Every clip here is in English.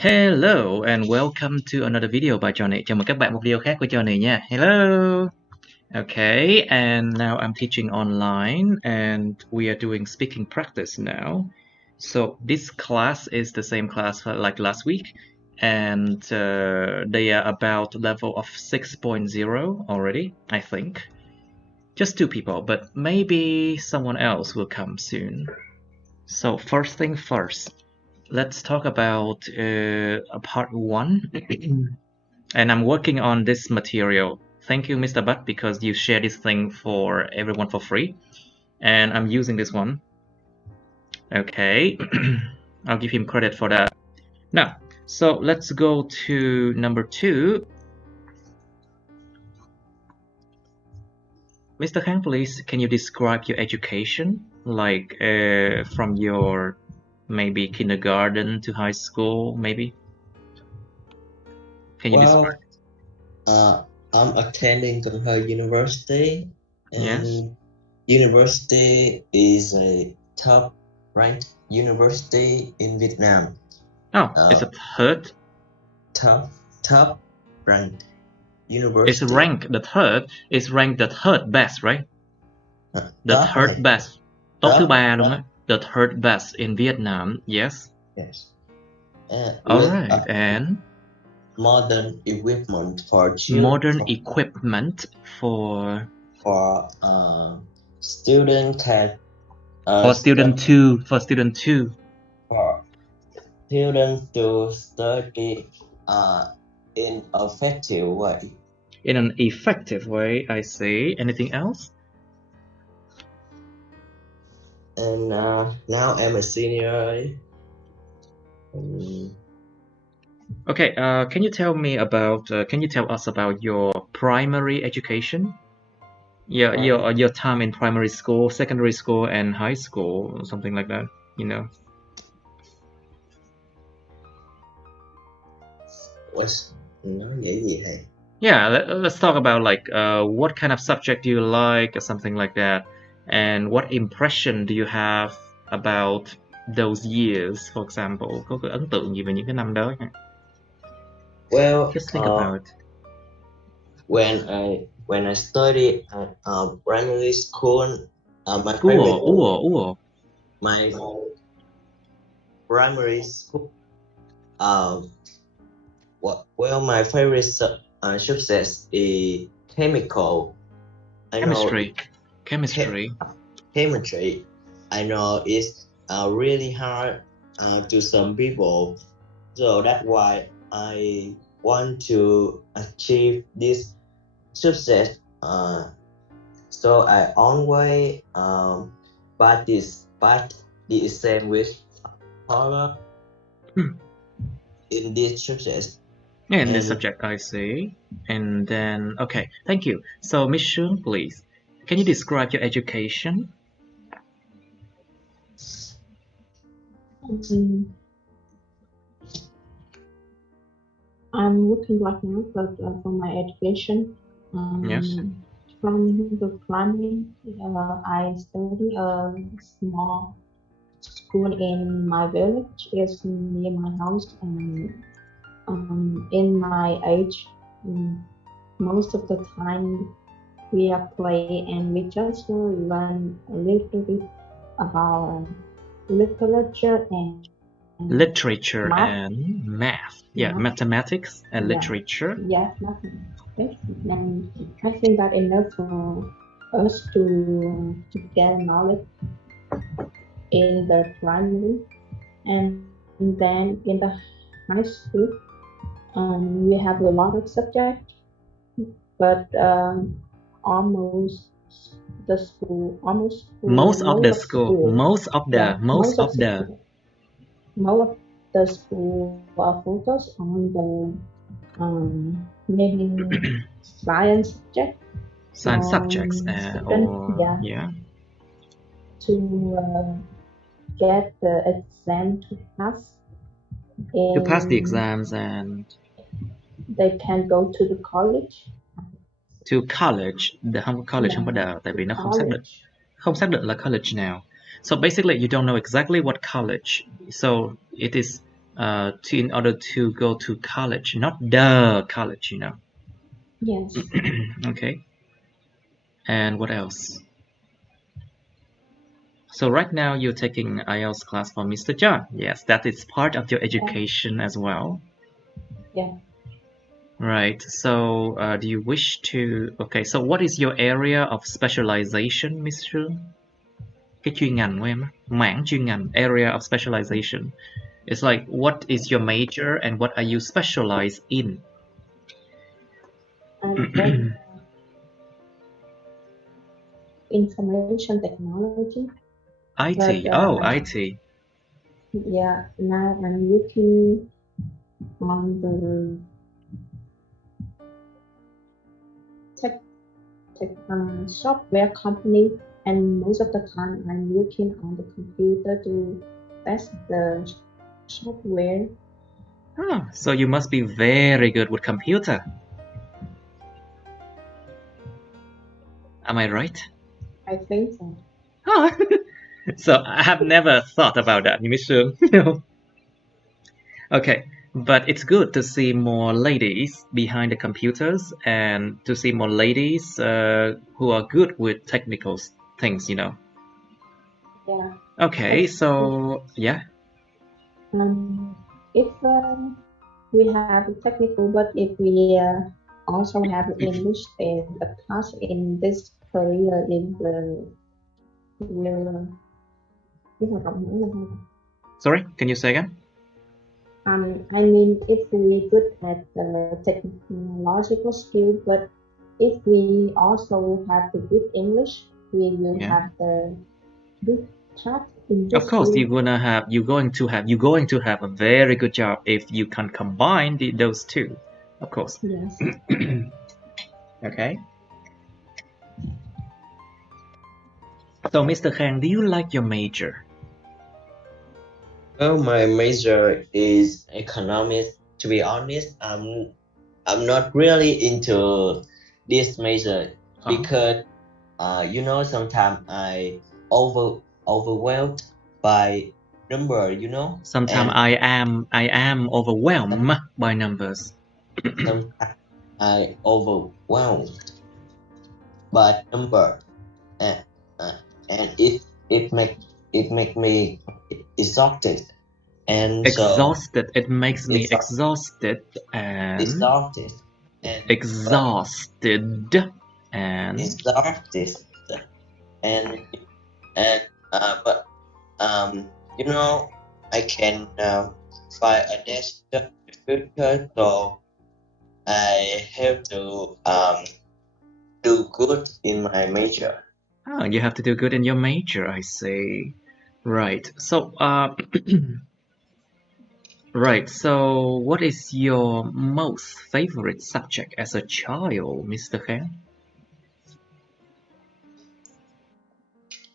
Hello and welcome to another video by Johnny. Chào mừng các bạn một video khác của Johnny nha. Hello. Okay, and now I'm teaching online and we are doing speaking practice now. So this class is the same class like last week and they are about level of 6.0 already, I think. Just 2 people, but maybe someone else will come soon. So first thing first. Let's talk about part 1 and I'm working on this material. Thank you, Mr. Butt, because you share this thing for everyone for free and I'm using this one. Okay. I'll give him credit for that. Now, so let's go to number 2. Mr. Khang, please, can you describe your education, like from your maybe kindergarten to high school, maybe? Can you describe? I'm attending Cần University, and Yes. university is a top-ranked university in Vietnam. Oh, it's a third. Top-ranked university. It's ranked the third. It's ranked the third best, right? The third best. Top thứ 3 luôn á. The third best in Vietnam. Yes. Yes. Alright, and modern equipment for children. Modern equipment for student can. For student 2. For students to study in effective way. In an effective way, I see. Anything else? And now I'm a senior. Okay, can you tell me about? Can you tell us about your primary education? Yeah, your time in primary school, secondary school, and high school, something like that. You know. Yeah, let's talk about like what kind of subject do you like or something like that, and what impression do you have about those years, for example. Có cái ấn tượng gì về những cái năm đó? Well, just think about it. When I studied at primary school, my primary school. My favorite subject is chemical. Chemistry. I know it's really hard to some people, so that's why I want to achieve this success. So I always pass the exam with honor in this success. Yeah, in this subject, I see. And then, okay, thank you. So, Miss Shun, please, can you describe your education? I'm working right now, but for my education, yes. From the primary, I study a small school in my village. It's near my house, and in my age, most of the time we are play and we just learn a little bit about literature and math. Yeah, mathematics and literature. Yeah, mathematics. And I think that enough for us to get knowledge in the primary, and then in the high school, we have a lot of subjects, but most of the school are focused on the maybe science subject. Subjects to get the exam to pass. To pass the exams, and they can go to the college. To college, college không có đào, tại vì nó không xác định là college nào. So basically, you don't know exactly what college. So it is in order to go to college, not the college, you know. Yes. Okay. And what else? So right now you're taking IELTS class for Mr. John. Yes, that is part of your education as well. Yeah. Right. So do you wish to... Okay, so what is your area of specialization, Miss Trương? Cái chuyên ngành của em á, mảng chuyên ngành, area of specialization. It's like, what is your major and what are you specialized in? I'm in information technology. IT. But, Oh, IT. Yeah, now I'm looking on the software company, and most of the time I'm looking on the computer to test the software. Oh, so you must be very good with computer. Am I right? I think so. Oh. So I have never thought about that, Miss Trương. No. Okay, but it's good to see more ladies behind the computers and to see more ladies who are good with technical things, you know. Yeah. Okay, so yeah. If we have technical, but if we also have English, then the class in this career is will cái hoạt động nữa là sao? Sorry, can you say again? I mean, if we good at the technological skill, but if we also have the good English, we will Yeah. have the good class in this Of course, field. you're going to have a very good job if you can combine those two. Of course. Yes. Okay. So, Mr. Khang, do you like your major? Well, my major is economics. To be honest, I'm not really into this major because you know, sometimes I overwhelmed by number, you know. Sometimes And I am overwhelmed by numbers. sometimes I overwhelmed by number, and and it make me exhausted, and Exhausted. It makes me exhausted exhausted and exhausted and exhausted and exhausted and and but you know, I can find a next future, so I have to do good in my major. oh, you have to do good in your major, I see. Right. So right. So what is your most favorite subject as a child, Mr. Khang?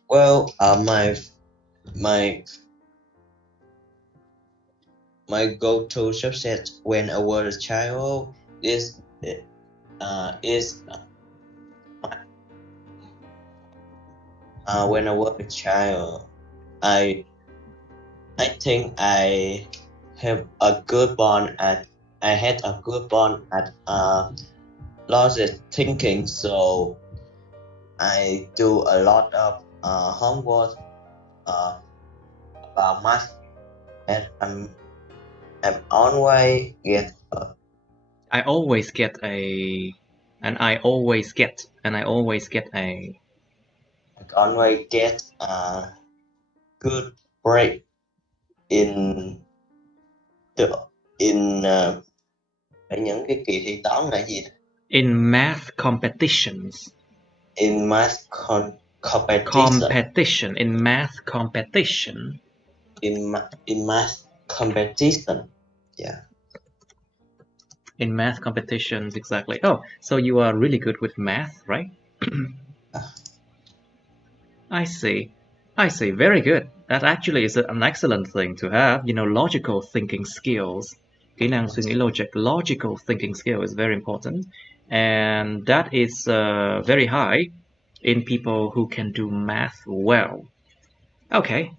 Well, my my go-to subject when I was a child is when I was a child, I think have a good bond at I had a good bond at logic thinking, so I do a lot of homework about math, and I'm always get I always get a, and I always get, and I always get a. a good break in the in những cái kỳ thi toán là gì? In math competitions. In math competition. Competition. In math competition. In math competition. Yeah. In math competitions, exactly. Oh, so you are really good with math, right? I see. I see. Very good. That actually is an excellent thing to have. You know, logical thinking skills. Kỹ năng suy nghĩ logic. Logical thinking skill is very important. And that is very high in people who can do math well. Okay.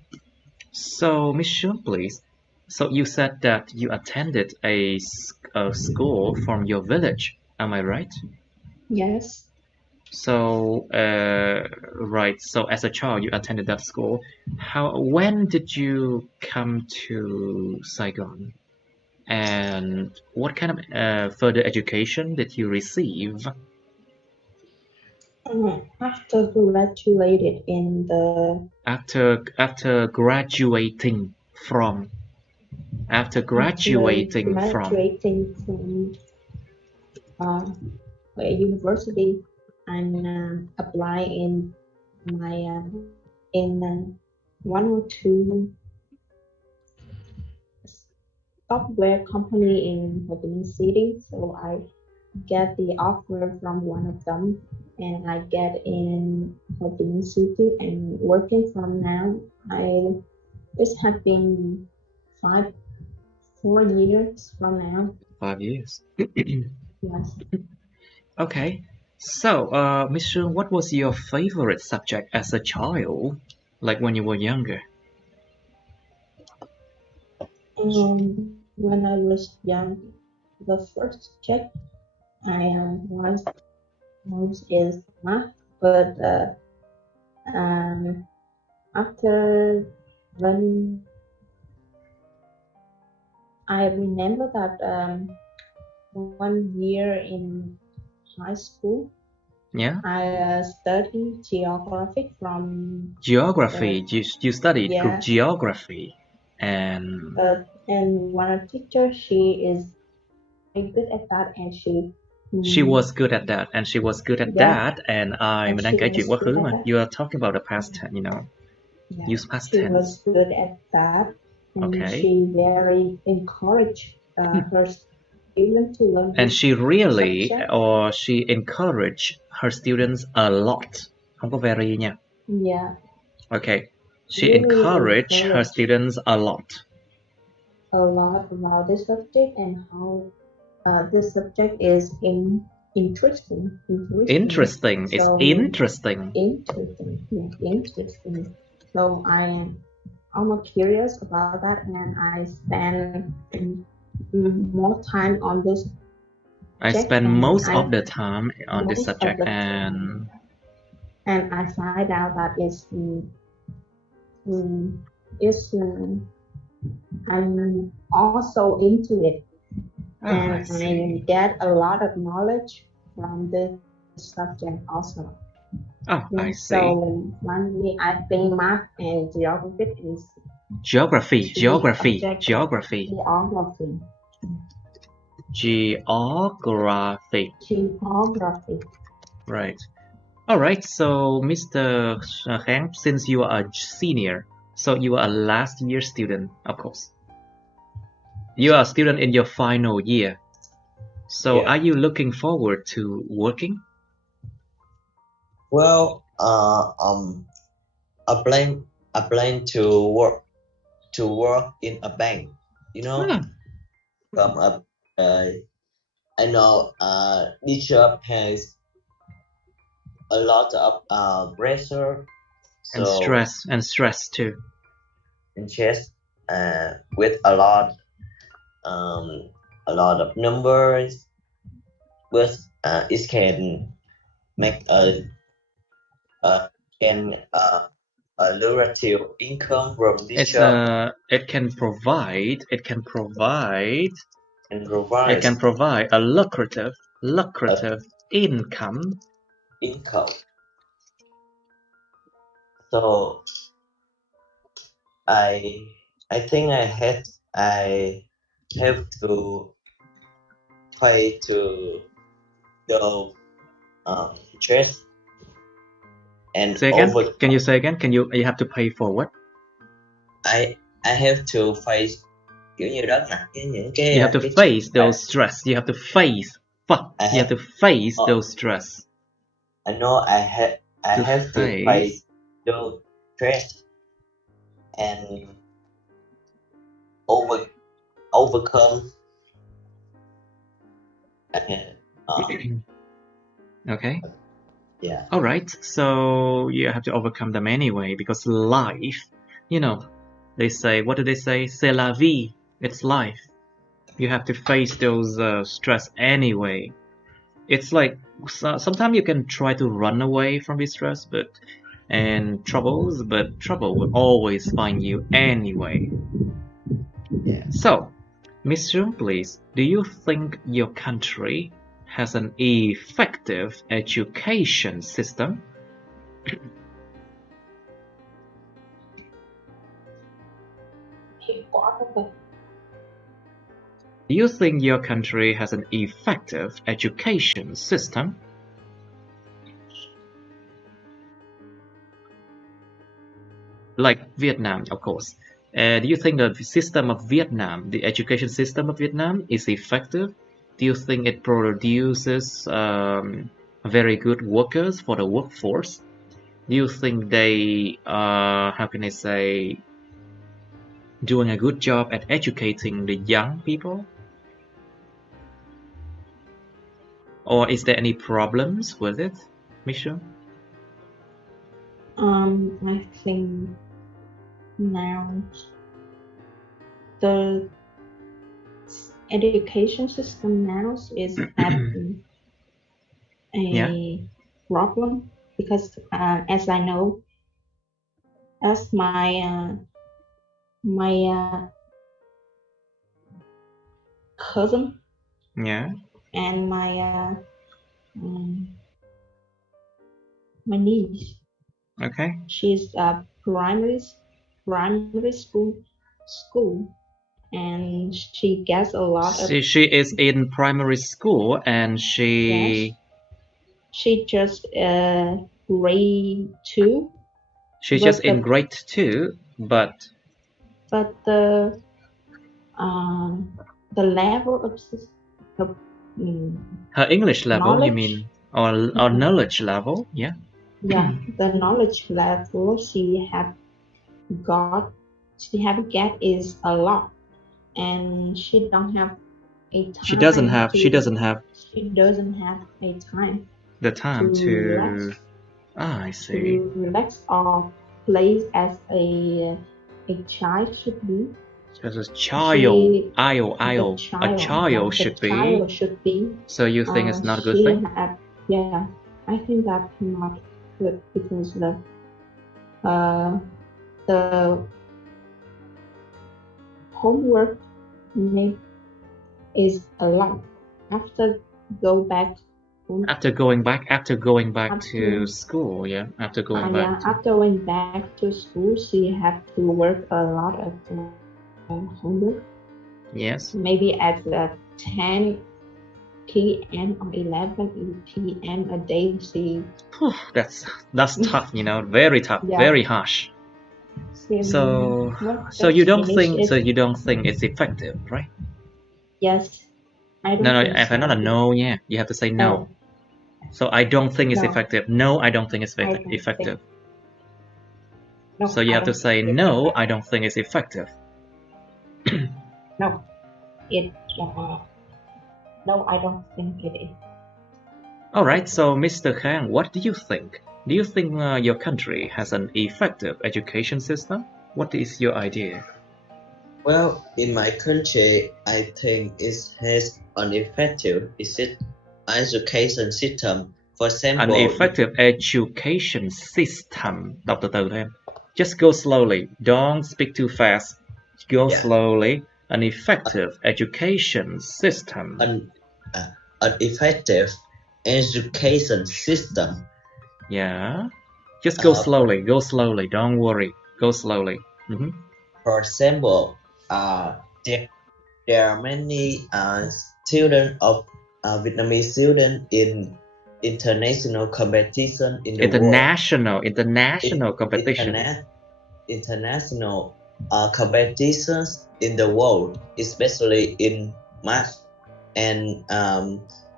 So, Miss Shun, please. So you said that you attended a school from your village. Am I right? Yes. So, right. So as a child, you attended that school. When did you come to Saigon? And what kind of further education did you receive After graduated in the after graduating from after after graduating from? graduating from a university and apply in my in one or two software company in Ho Chi Minh City. So I get the offer from one of them, and I get in Ho Chi Minh City and working from now. It has been 4 years from now. 5 years. Yes. Okay. So, Miss Shương, what was your favorite subject as a child, like when you were younger? And when I was young, the first subject I was most is math, but um, after learning, I remember that 1 year in high school, Yeah. I studied geography from Geography. You studied yeah, geography, and and one teacher, she is very good at that, and she mm, was good at that, and she was good at yeah, that, and and mình đang she kể chuyện was quá good khứ at mà. that. You are talking about the past tense, you know. Yeah, Use past she was tense. good at that, and Okay. she very encouraged her students to learn And this she really, subject. or she encouraged her students a lot. Không có very nha. Yeah, Okay. She really encouraged her encouraged students a lot. a lot about this subject and how this subject is interesting. Interesting. It's So interesting. interesting, yeah, interesting. So I am almost curious about that, and I spend more time on this I subject, spend and most I of the time on this most of subject, the and and I find out that mm, it's I'm also into it, oh, I and I see. get a lot of knowledge from this subject also. Oh, I Yeah, see. so one I think math and geography is Geography, two geography, subject geography, geography. geography. Geography. Right. All right. So, Mr. Khang, since you are a senior, so you are a last year student, of course. You are a student in your final year. So, Yeah. are you looking forward to working? Well, I plan to work in a bank. You know, Ah, from a I know this job has a lot of pressure, and so stress too. interest with um a lot of numbers, but it can make a can a lucrative income from this It's job it can provide and it provides can provide a a lucrative income. income. So I I think I have to pay to the interest and Say again? over Can you say again? You have to pay for what? I have to face kiểu như đó là những You have to cái face those stress. You have to face. Fuck. I You have have to face uh, those stress. I know I To have to face. face the stress and over overcome and Okay. yeah. All right. So you have to overcome them anyway because life, you know, They say, what do they say? C'est la vie. It's life. You have to face those stress anyway. It's like sometimes you can try to run away from the stress, and troubles, but trouble will always find you anyway. Yeah. So, Miss Jung, please, do you think your country has an effective education system? Hiệu quả rất là Do you think your country has an effective education system? Like Vietnam, of course. Do you think the system of Vietnam, the education system of Vietnam, is effective? Do you think it produces very good workers for the workforce? Do you think they are, how can I say, doing a good job at educating the young people? Or is there any problems with it, Misha? I think now the education system now is having a Yeah. problem because as I know, as my cousin Yeah. and my niece, Okay. she's primary school, and she gets a lot of She is in primary school and yes. she She just grade 2, she's but just in grade 2, but the level of her English level, you knowledge, mean, or knowledge level, yeah? yeah, the knowledge level she have get is a lot, and she don't have a time. She doesn't have she doesn't have a time the time to relax. I see. To relax or play as a child should be. As a child, The a child should be. child should be. So you think it's not a good She thing? yeah, I think that's not good because the homework is a lot. After going back to school, yeah. After going back to school, she had to work a lot of homework. Yes. Maybe at 10 p.m. or 11 p.m. a day. That's tough, very tough, Yeah. very harsh. So you don't think it's effective, right? Yes. I don't No, think if so. not a no, yeah, you have to say no. So I don't think it's No. effective. No, I don't think it's I don't effective. No, So you I have to don't say think it's no, effective. I don't think it's effective. No, no, I don't think it is. All right, so Mr. Khang, what do you think? Do you think your country has an effective education system? What is your idea? Well, in my country, I think it has an effective education system. For An example, effective education system. Đọc từ từ thôi em. Just go slowly. Don't speak too fast. Go Yeah. slowly. An effective education system. An effective education system. Yeah. Just go slowly. Go slowly. Don't worry. Go slowly. For example, there are many students of Vietnamese students in international competition in the world. International competition. International competitions in the world, especially in math and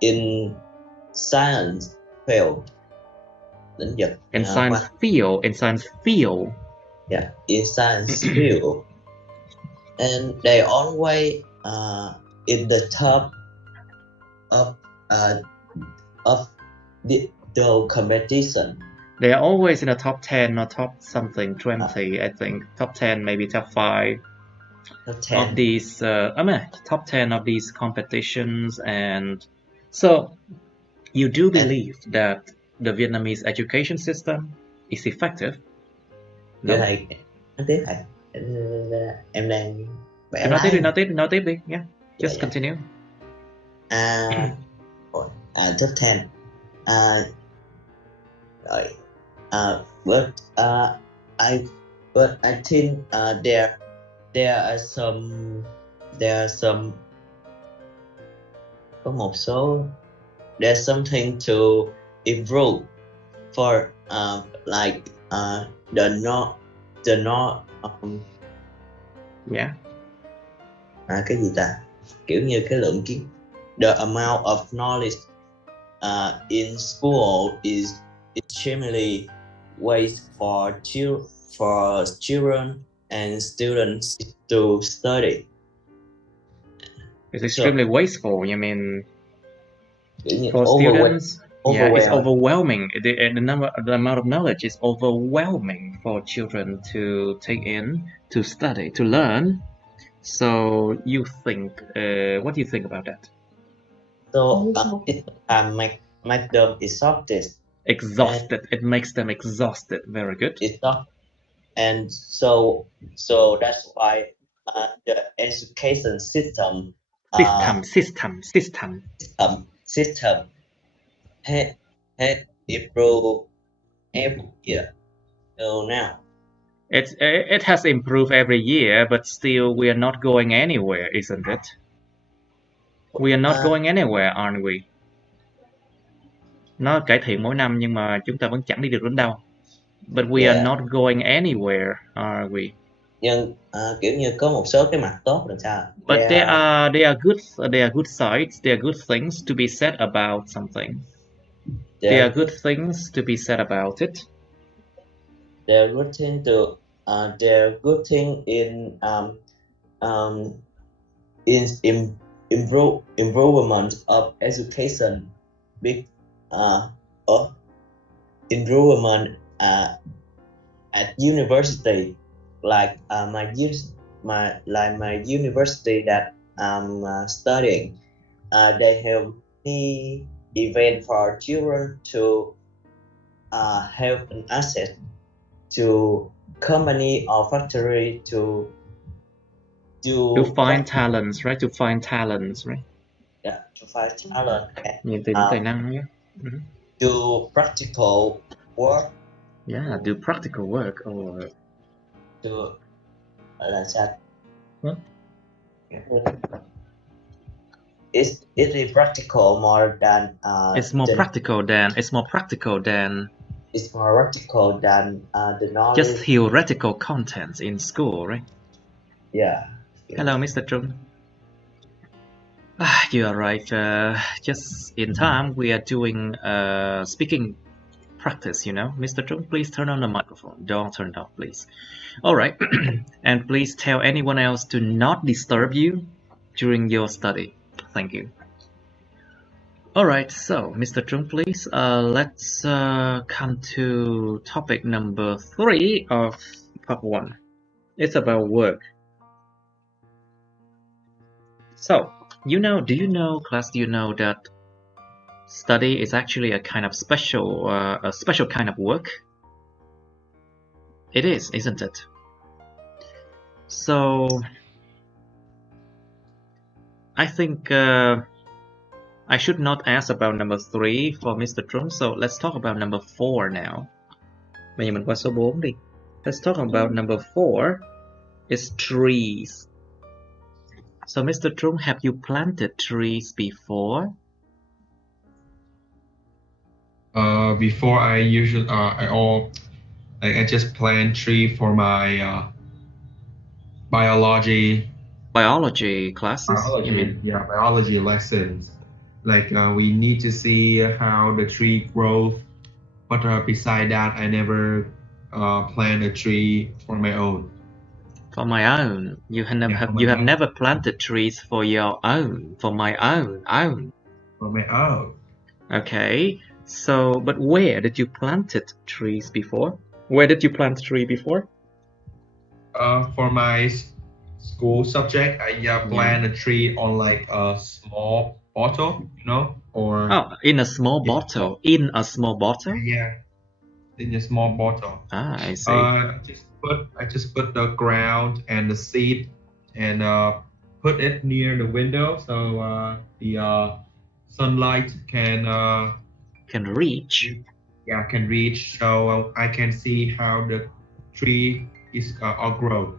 in science field. In science field. Yeah, in science field. And they always in the top of the competition. They are always in the top 10 or top something 20, I think. Top 10, maybe top 5 Top of 10. these, top 10 of these competitions. And so you do believe that the Vietnamese education system is effective? Thưa No? thầy, nói tiếp thầy. Em đang vẽ Cứ nói tiếp lái. đi, nói tiếp đi. Yeah, just Dạ. continue. Top 10. Rồi. But I think there are some có một số there's something to improve for like the not Yeah. cái gì ta, kiểu như cái lượng kiến, the amount of knowledge in school is extremely waste for children and students to study. It's extremely wasteful. You mean Kiểu như for students? Yeah, it's overwhelming. The amount of knowledge is overwhelming for children to take in, to study, to learn. So you think, what do you think about that? So it make them exhausted. Exhausted. It makes them exhausted. Very good. And so that's why the education system had improved every year. So now it has improved every year, but still we are not going anywhere, isn't it? We are not going anywhere, aren't we? Nó cải thiện mỗi năm nhưng mà chúng ta vẫn chẳng đi được đến đâu. But we are not going anywhere, are we? Nhưng kiểu như có một số cái mặt tốt là sao? But there are good sides, there are good things to be said about something. There are good things to be said about it. There are good thing in improvement of education, big improvement at university, like my university that I'm studying. They have the event for children to have an access to company or factory to find talents, right? To find talents, right? Yeah, to find talent. Nhìn tìm tài năng nhé. Do practical work. Yeah, do practical work or do là sao? It's practical more than it's more practical than the knowledge. Just theoretical contents in school, right? Yeah. Hello, Mr. Trung. You are right. Just in time, we are doing speaking practice, you know. Mr. Trung, please turn on the microphone. Don't turn it off, please. All right. And please tell anyone else to not disturb you during your study. Thank you. All right. So, Mr. Trung, please, let's come to topic number 3 of part 1. It's about work. So, do you know that study is actually a kind of special kind of work? It is, isn't it? So, I think I should not ask about number 3 for Mr. Trung, so let's talk about number 4 now. Bây giờ mình qua số 4 đi. Let's talk about number 4. It's trees. So, Mr. Trung, have you planted trees before? Before I usually I just plant tree for my biology classes. You mean? Yeah, biology lessons. Like we need to see how the tree grows. But beside that, I never plant a tree for my own. For my own, you have never planted trees for your own. For my own. For my own. Okay. So, but where did you planted trees before? Where did you plant tree before? For my school subject, I plant a tree on like a small bottle, you know, or Oh, in a small bottle. In a small bottle? yeah, in a small bottle. I see. I just put the ground and the seed and put it near the window so the sunlight Can reach. can reach, so I can see how the tree is or grow.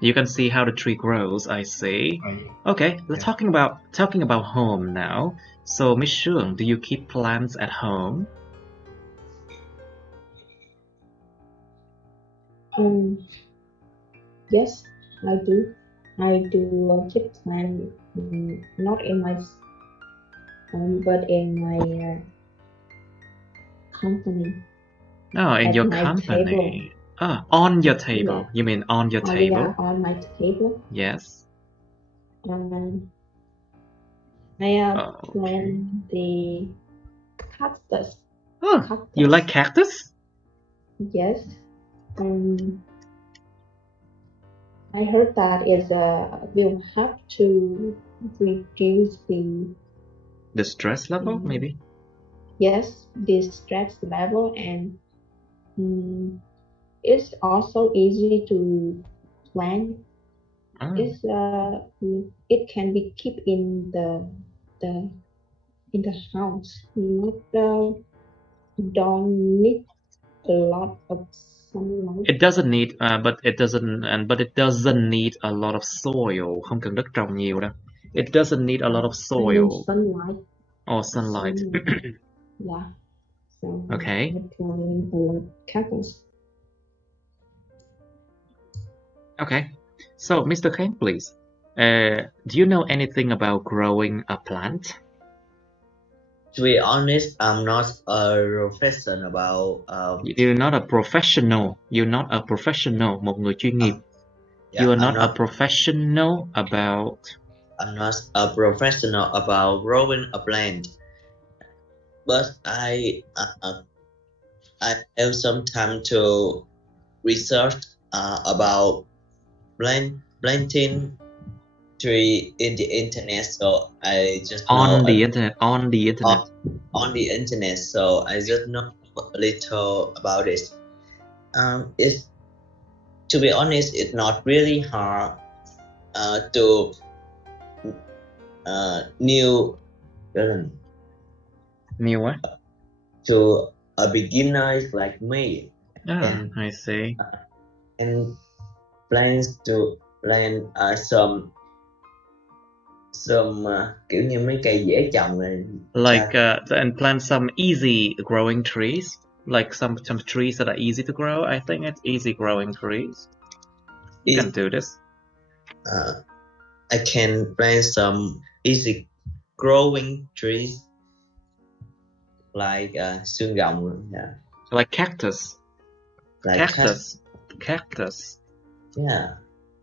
You can see how the tree grows, I see. Okay, let's talking about home now. So, Miss Shung, do you keep plants at home? Yes, I do. I do keep plant not in my home but in my company. Oh, in At your my company. Ah, on your table. Yeah. You mean on your Oh, table? yeah, on my table. Yes. I plant the cactus. Oh, Cactus. you like cactus? Yes. I heard that is will help to reduce The stress level, maybe? yes, the stress level, and it's also easy to plant. Oh. It can be kept in the in the house. Don't need a lot of sunlight. It doesn't need, but it doesn't need a lot of soil. Không cần đất trồng nhiều đâu. It doesn't need a lot of I mean soil sunlight. or sunlight. Yeah. So Okay. I plant a lot of cactus. Okay. So, Mr. Kang, please. Do you know anything about growing a plant? To be honest, I'm not a professional about. You're not a professional. You're not a professional. Một người chuyên nghiệp. You are not a professional about. I'm not a professional about growing a plant, but I have some time to research about planting tree in the internet. So I just know On the internet. on the internet. So I just know a little about it. It's, to be honest, it's not really hard to new New what? to a beginner like me. And I see. And plans to plant some kiểu như mấy cây dễ trồng này. Like and plant some easy growing trees. Like some trees that are easy to grow. I think it's easy growing trees. You can do this. I can plant some easy growing trees like xương rồng, yeah. Like cactus. Like Cactus. Yeah.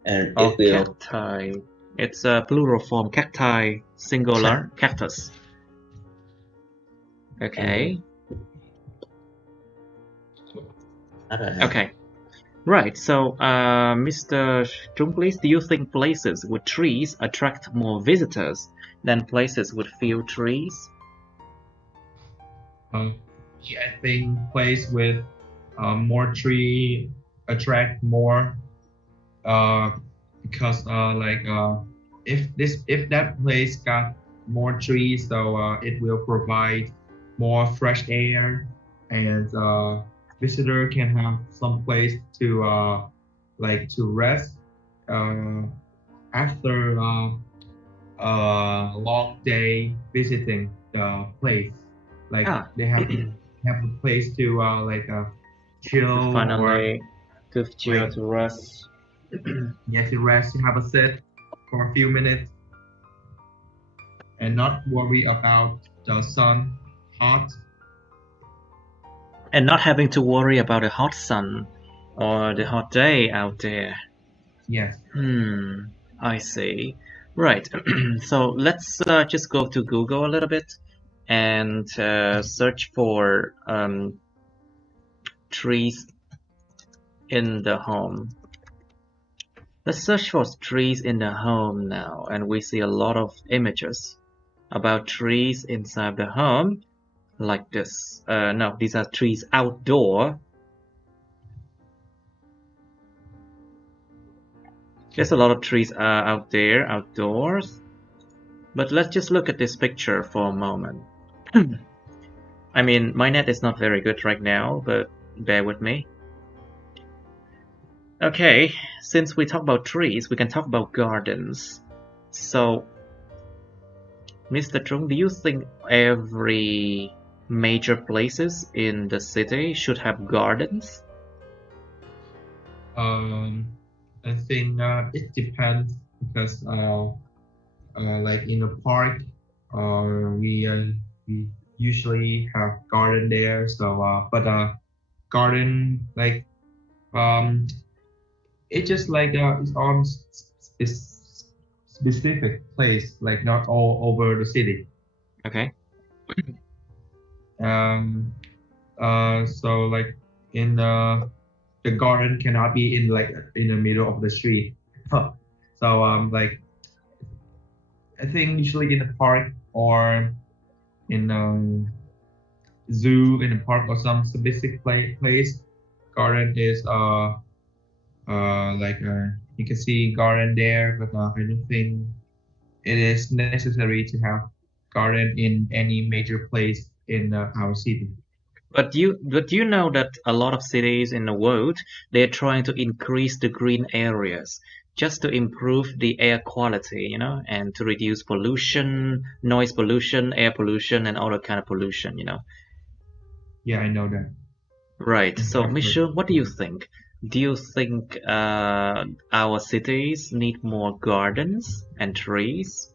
And or it will cacti. It's a plural form. Cacti, singular. Cactus. Okay. Okay. Right. So, Mr. Chung, please, do you think places with trees attract more visitors than places with few trees? I think place with more tree attract more because if that place got more trees, so it will provide more fresh air, and visitor can have some place to rest after a long day visiting the place. Like they have a place to chill, finally, to chill, to rest. Yeah, to rest, to have a sit for a few minutes, and not worry about the sun hot. And not having to worry about the hot sun or the hot day out there. Yes. I see. Right. So let's just go to Google a little bit. and search for trees in the home. Let's search for trees in the home now, and we see a lot of images about trees inside the home, like this. No, these are trees outdoor. There's a lot of trees out there, outdoors. But let's just look at this picture for a moment. I mean, my net is not very good right now, but bear with me. Okay, since we talk about trees, we can talk about gardens. So, Mr. Trung, do you think every major places in the city should have gardens? I think it depends because like in a park, we usually have garden there. So but garden like it's just like it's on specific place, like not all over the city. Okay. So like in the garden cannot be in like in the middle of the street. So like I think usually in a park or in zoo in a park or some specific place, garden is like you can see garden there, but I don't think it is necessary to have garden in any major place in our city. But you know that a lot of cities in the world, they're trying to increase the green areas just to improve the air quality, you know, and to reduce pollution, noise pollution, air pollution, and all that kind of pollution, you know. Yeah, I know that. Right. So, I've heard. Michelle, what do you think? Do you think our cities need more gardens and trees?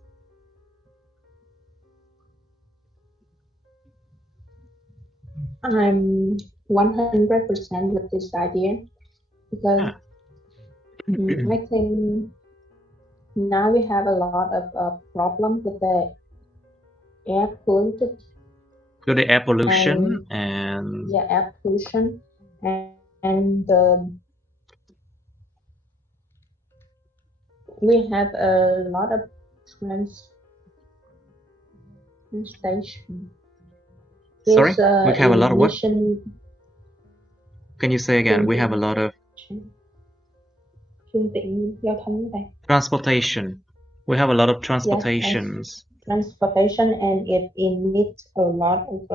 I'm 100% with this idea because Ah. I think now we have a lot of problems with the air polluted So the air pollution and and air pollution and we have a lot of transportation. sorry, we have a lot of what? Emission. Can you say again? We have a lot of Phương tiện giao thông các bạn. transportation. We have a lot of transportations. Transportation, and it emits a lot of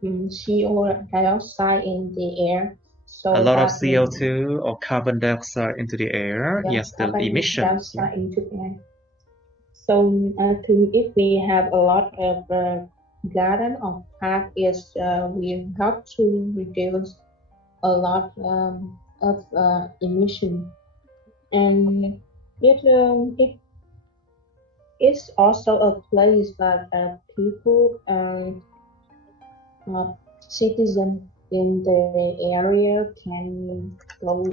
CO dioxide in the air. So A lot of that means CO2 or carbon dioxide into the air. Yes, the carbon emissions. dioxide into the air. So I think if we have a lot of garden or park, we have to reduce a lot of emission, and it is also a place that people citizens in the area can go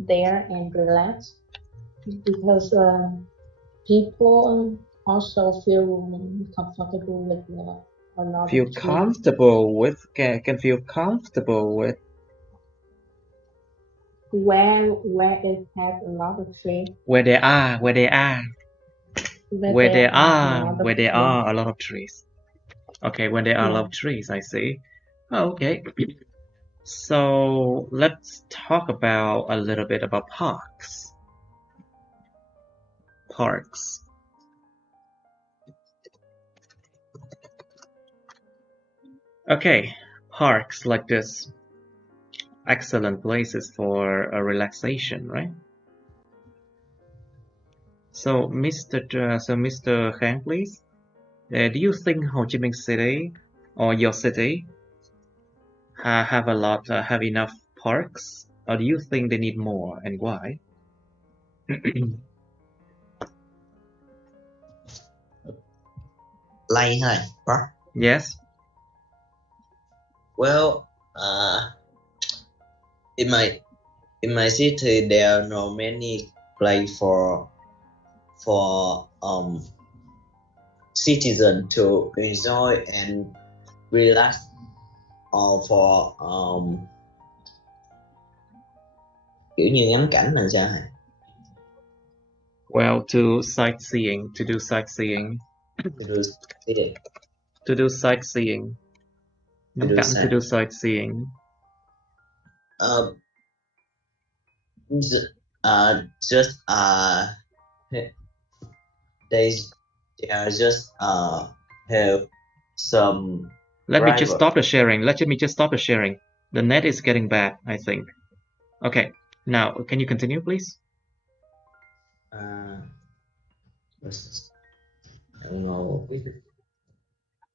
there and relax because people also feel comfortable with a lot Feel of trees. comfortable with, can feel comfortable with. Where it has a lot of trees. Where there are a lot of trees. Okay, when there are a lot of trees, I see. Okay. So let's talk about a little bit about parks. Parks. Okay, parks like this. Excellent places for a relaxation, right? So, Mr. Khang, please. Do you think Ho Chi Minh City or your city have enough parks, or do you think they need more, and why? Like hi, bro. Yes. Well, in my city there are no many place for citizen to enjoy and relax for kiểu như ngắm cảnh là sao hả? Well, to sightseeing, to do sightseeing, To do to do sightseeing. Ngắm do cảnh, to do sightseeing. sightseeing. Just they are just have some Let me just driver. stop the sharing. Let me just stop the sharing. The net is getting bad, I think. Okay, now can you continue, please? I don't know.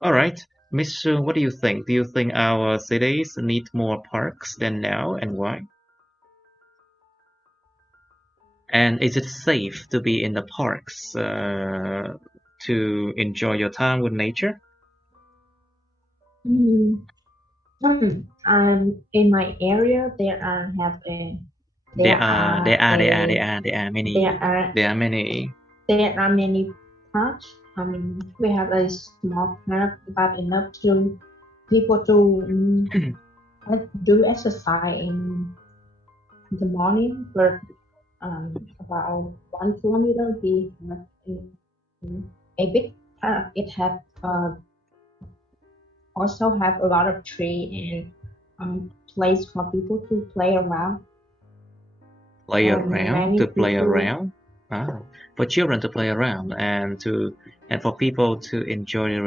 All right, Miss Sung, what do you think? Do you think our cities need more parks than now, and why? And is it safe to be in the parks to enjoy your time with nature? In my area, there are many. There are many. There are many parks. I mean, we have a small park, but enough to people to do exercise in the morning. But about 1 kilometer, we have a big park. It have also have a lot of tree and place for people to play around. Play Many people, around. For children to play around and for people to enjoy they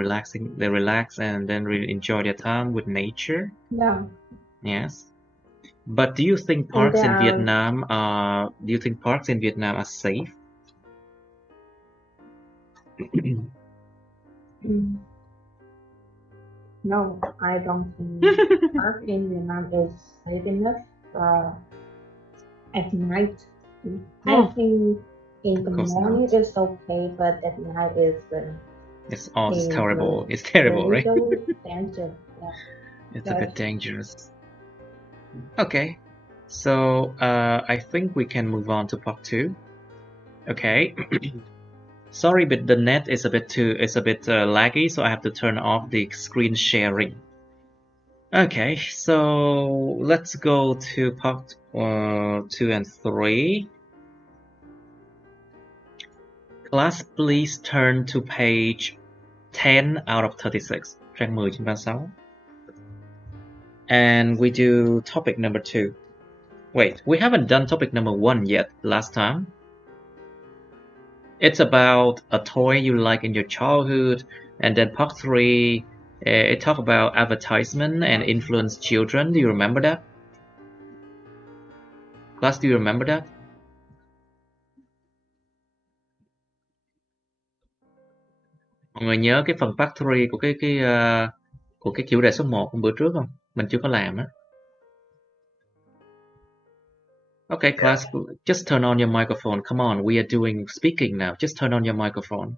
relax and then really enjoy their time with nature. yeah. Yes. But do you think And parks there in are, Vietnam are safe? no, I don't think park in Vietnam is safe enough at night. I think in the Of course morning not. it's okay, but at night It's is terrible. It's a terrible, right? little danger. Yeah. It's a bit dangerous. Okay, so I think we can move on to part 2. Okay. Sorry, but the net is a bit laggy, so I have to turn off the screen sharing. Okay, so let's go to part 2 and 3. Class, please turn to page 10 out of 36. Trang 10 trên 36. And we do topic number 2. Wait, we haven't done topic number 1 yet last time. It's about a toy you like in your childhood, and then part 3, it talks about advertisement and influence children. Do you remember that? Class, do you remember that? Mọi người nhớ cái phần part 3 của cái chủ đề số 1 hôm bữa trước không? Mình chưa có làm á. Okay, class, just turn on your microphone. Come on, we are doing speaking now. Just turn on your microphone.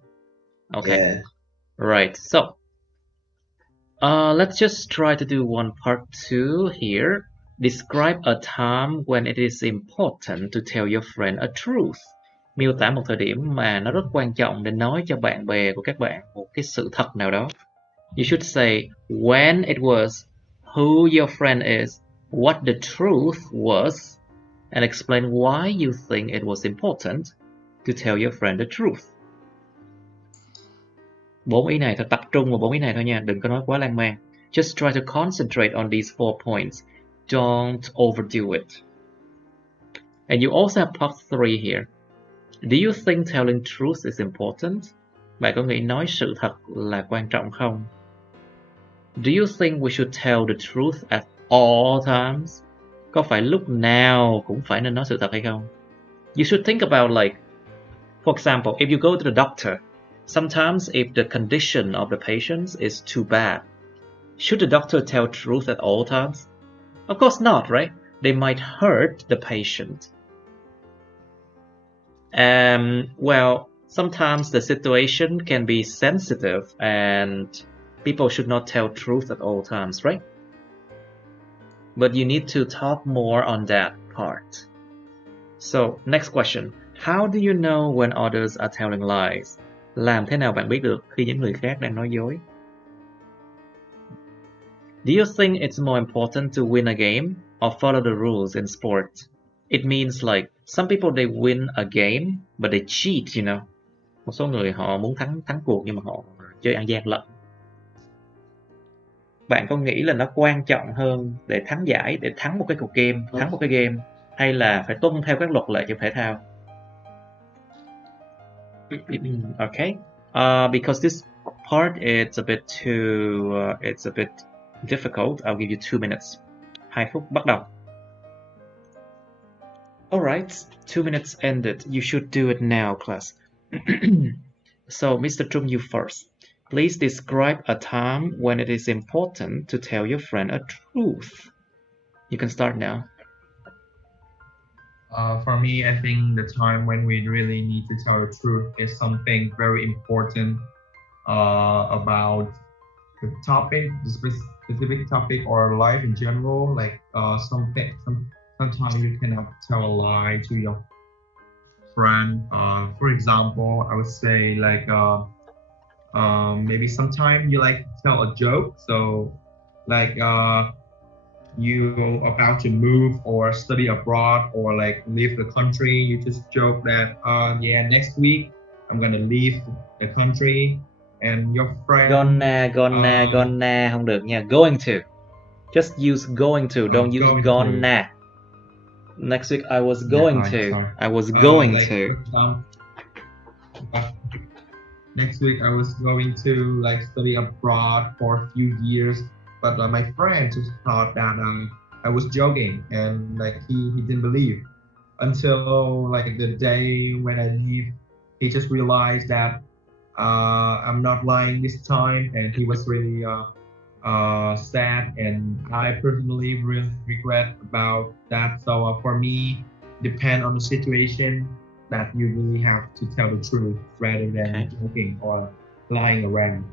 Okay. Yeah. Right. So, let's just try to do one part 2 here. Describe a time when it is important to tell your friend a truth. Miêu tả một thời điểm mà nó rất quan trọng để nói cho bạn bè của các bạn một cái sự thật nào đó. You should say when it was, who your friend is, what the truth was, and explain why you think it was important to tell your friend the truth. 4 ý này thôi, tập trung vào 4 ý này thôi nha, đừng có nói quá lan man. Just try to concentrate on these 4 points. Don't overdo it. And you also have part 3 here. Do you think telling truth is important? Bạn có nghĩ nói sự thật là quan trọng không? Do you think we should tell the truth at all times? Có phải lúc nào cũng phải nên nói sự thật hay không? You should think about like, for example, if you go to the doctor, sometimes if the condition of the patient is too bad, should the doctor tell truth at all times? Of course not, right? They might hurt the patient. Well, sometimes the situation can be sensitive and people should not tell truth at all times, right? But you need to talk more on that part. So, next question. How do you know when others are telling lies? Làm thế nào bạn biết được khi những người khác đang nói dối? Do you think it's more important to win a game or follow the rules in sport? It means like some people they win a game but they cheat, you know. Một số người họ muốn thắng cuộc nhưng mà họ chơi ăn gian lận. Bạn có nghĩ là nó quan trọng hơn để thắng giải, để thắng một cái cuộc game, thắng một cái game, hay là phải tuân theo các luật lệ trong thể thao? Okay. Because this part it's a bit difficult, I'll give you 2 minutes. 2 phút bắt đầu. Alright, 2 minutes ended. You should do it now, class. So, Mr. Trung, you first. Please describe a time when it is important to tell your friend a truth. You can start now. For me, I think the time when we really need to tell the truth is something very important about the topic, the specific topic, or life in general. Like sometimes you cannot tell a lie to your friend. For example, I would say like maybe sometimes you like tell a joke. So like you about to move or study abroad or like leave the country, you just joke that yeah, next week I'm gonna leave the country, and your friend Gonna không được nha. Going to. Just use going to, don't use going gonna. Next week I was going to. Sorry. I was going like, to. Next week I was going to like study abroad for a few years, but my friend just thought that I was joking, and like he didn't believe until like the day when I leave. He just realized that I'm not lying this time, and he was really sad, and I personally really regret about that. So for me, depend on the situation, that you really have to tell the truth rather than joking or lying around.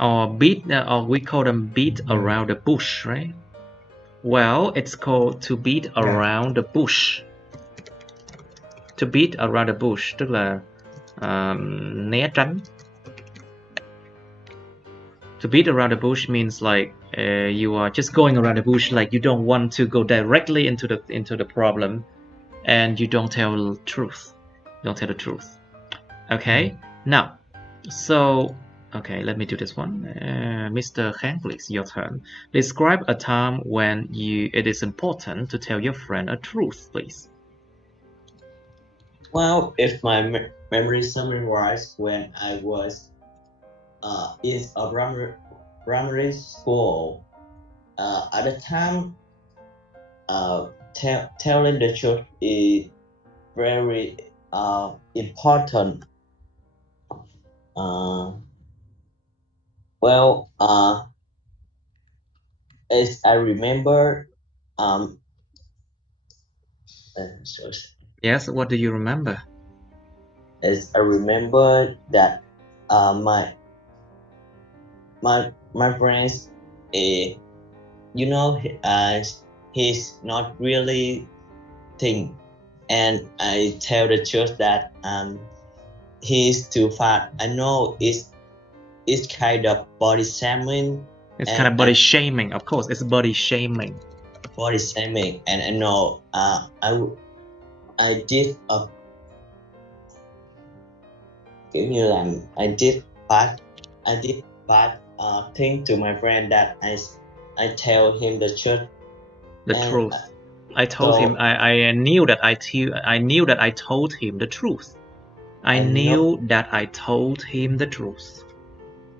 Or we call them beat around the bush, right? Well, it's called to beat around the bush. To beat around the bush tức là né tránh. To beat around the bush means like you are just going around the bush, like you don't want to go directly into the problem, and you don't tell the truth. Don't tell the truth. Okay. Now, so okay, let me do this one. Mr. Khang, please, your turn. Describe a time when it is important to tell your friend a truth, please. Well, if my memory summarized, when I was in a primary school, at the time, telling the truth is very important. As I remember, Yes, what do you remember? As I remember that my friends, you know, he's not really thin, and I tell the truth that he's too fat. I know it's kind of body shaming. It's kind of body shaming, of course. It's body shaming. Body shaming, and I know I did a kiểu như là I did bad thing to my friend that I tell him the truth. The truth. I told him. I knew that I knew that I told him the truth. I knew that I told him the truth.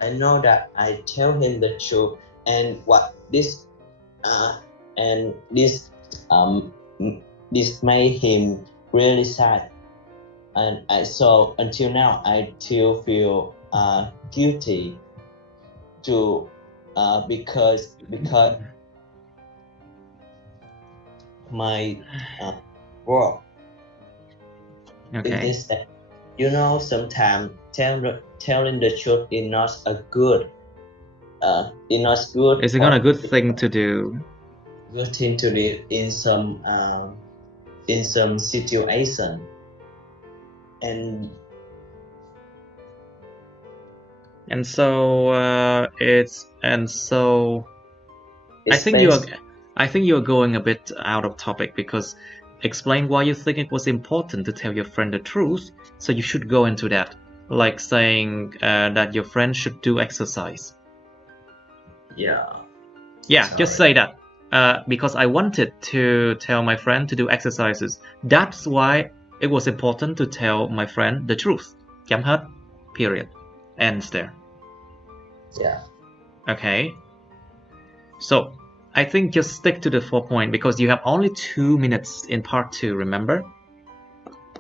I know that I tell him the truth, and this made him really sad, and so until now I still feel guilty to because my work. Okay. Is that, you know, sometimes telling the truth is not a good. It's not good. It's not a good thing to do. Good thing to do in some situation, and And so I think you're going a bit out of topic, because explain why you think it was important to tell your friend the truth. So you should go into that, like saying that your friend should do exercise. Yeah. Yeah, Sorry. just say that. Because I wanted to tell my friend to do exercises. That's why it was important to tell my friend the truth. Chấm hết. Period. Ends there. Yeah. Okay. So I think just stick to the 4 point, because you have only 2 minutes in part 2, remember?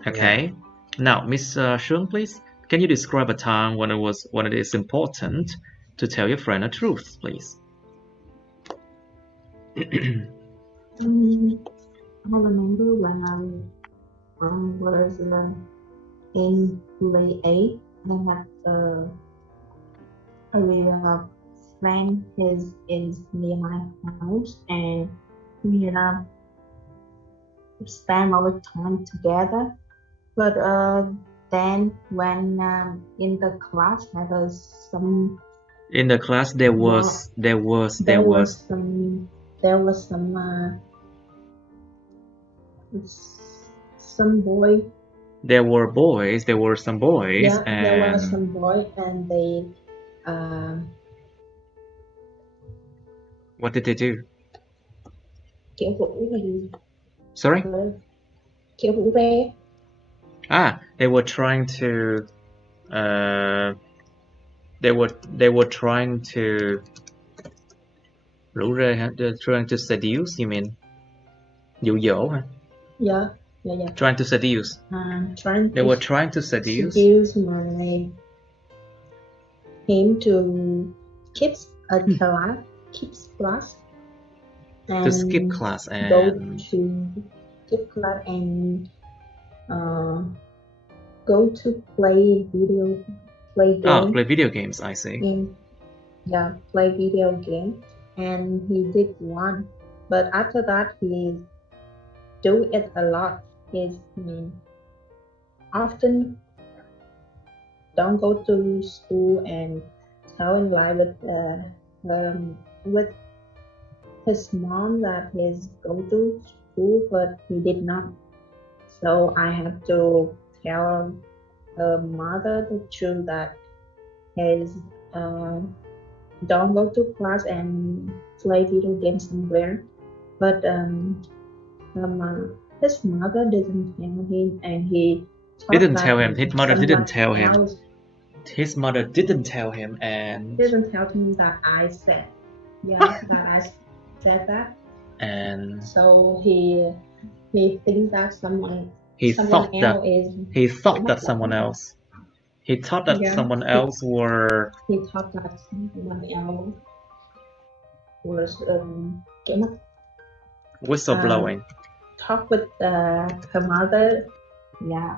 Okay. Now, Miss Shun, please, can you describe a time when it is important to tell your friend the truth, please? I remember when I was in grade 8, I had a real friend is near my house, and we spend our time together. But then when in the class there was some In the class, there was some boy. There were some boys, Yeah, and there were some boy, and they what did they do? kiểu vũ là gì? Sorry? Kiểu vũ re. They were trying to they were trying to rủ rê hả? They're trying to seduce, you mean? Dụ dỗ hả? Yeah. Trying to seduce. They were trying to seduce him to kids class. To skip class and go to skip class and go to play video games. I see. Play video game, and he did one, but after that he do it a lot. He's often don't go to school and tell in lie with his mom that he's go to school, but he did not. So I have to tell her mother the truth that his don't go to class and play video games somewhere. But his mother didn't tell him, and he didn't tell him. His mother didn't tell him. His mother didn't tell him, and didn't tell him that I said. Yeah, that I said that. And so he thinks that someone thought that someone else. He thought that someone else were. He thought that someone else was whistleblowing. Talk with her mother. Yeah,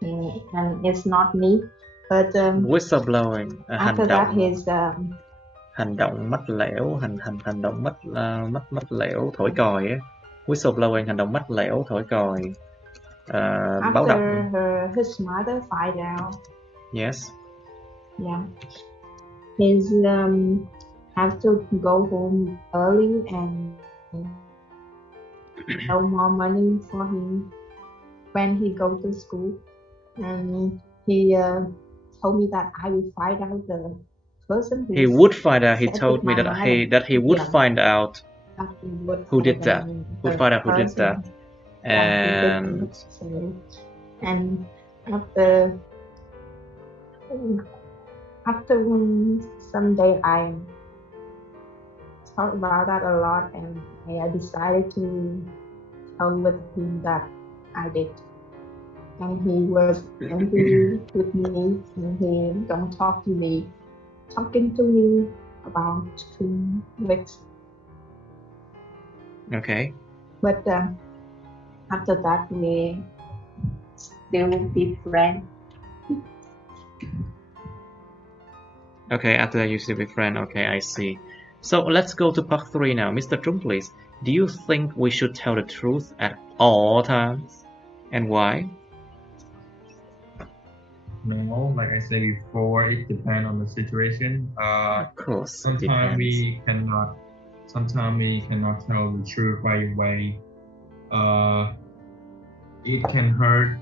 and it's not me. But whistleblowing. After that, his hành động mách lẻo, hành động mách lẻo, thổi còi á. Whistleblowing, hành động mách lẻo, thổi còi. Báo động. After his mother find out. Yes. Yeah. He's have to go home early and no more money for him when he go to school. And he told me that I will find out the person who he would find out. He told me that he would find out who did that. Would find out who did that. And after some day I thought about that a lot, and I decided to tell with him that I did. And he was angry with me, and he don't talk to me. Talking to me about 2 weeks. Okay. But after that, we still be friends. Okay, after that you still be friends. Okay, I see. So let's go to part 3 now. Mr. Trung, please. Do you think we should tell the truth at all times? And why? no. Like I said before, it depends on the situation. Of course, it Sometimes depends. we cannot tell the truth right away. It can hurt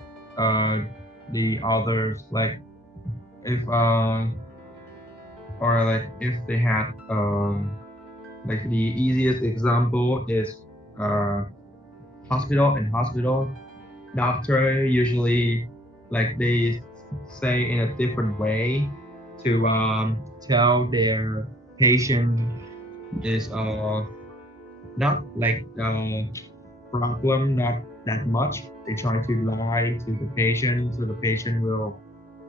the others. Like if or like if they had like the easiest example is hospital. In hospital, doctor usually like they say in a different way to tell their patient is not like problem not that much. They try to lie to the patient so the patient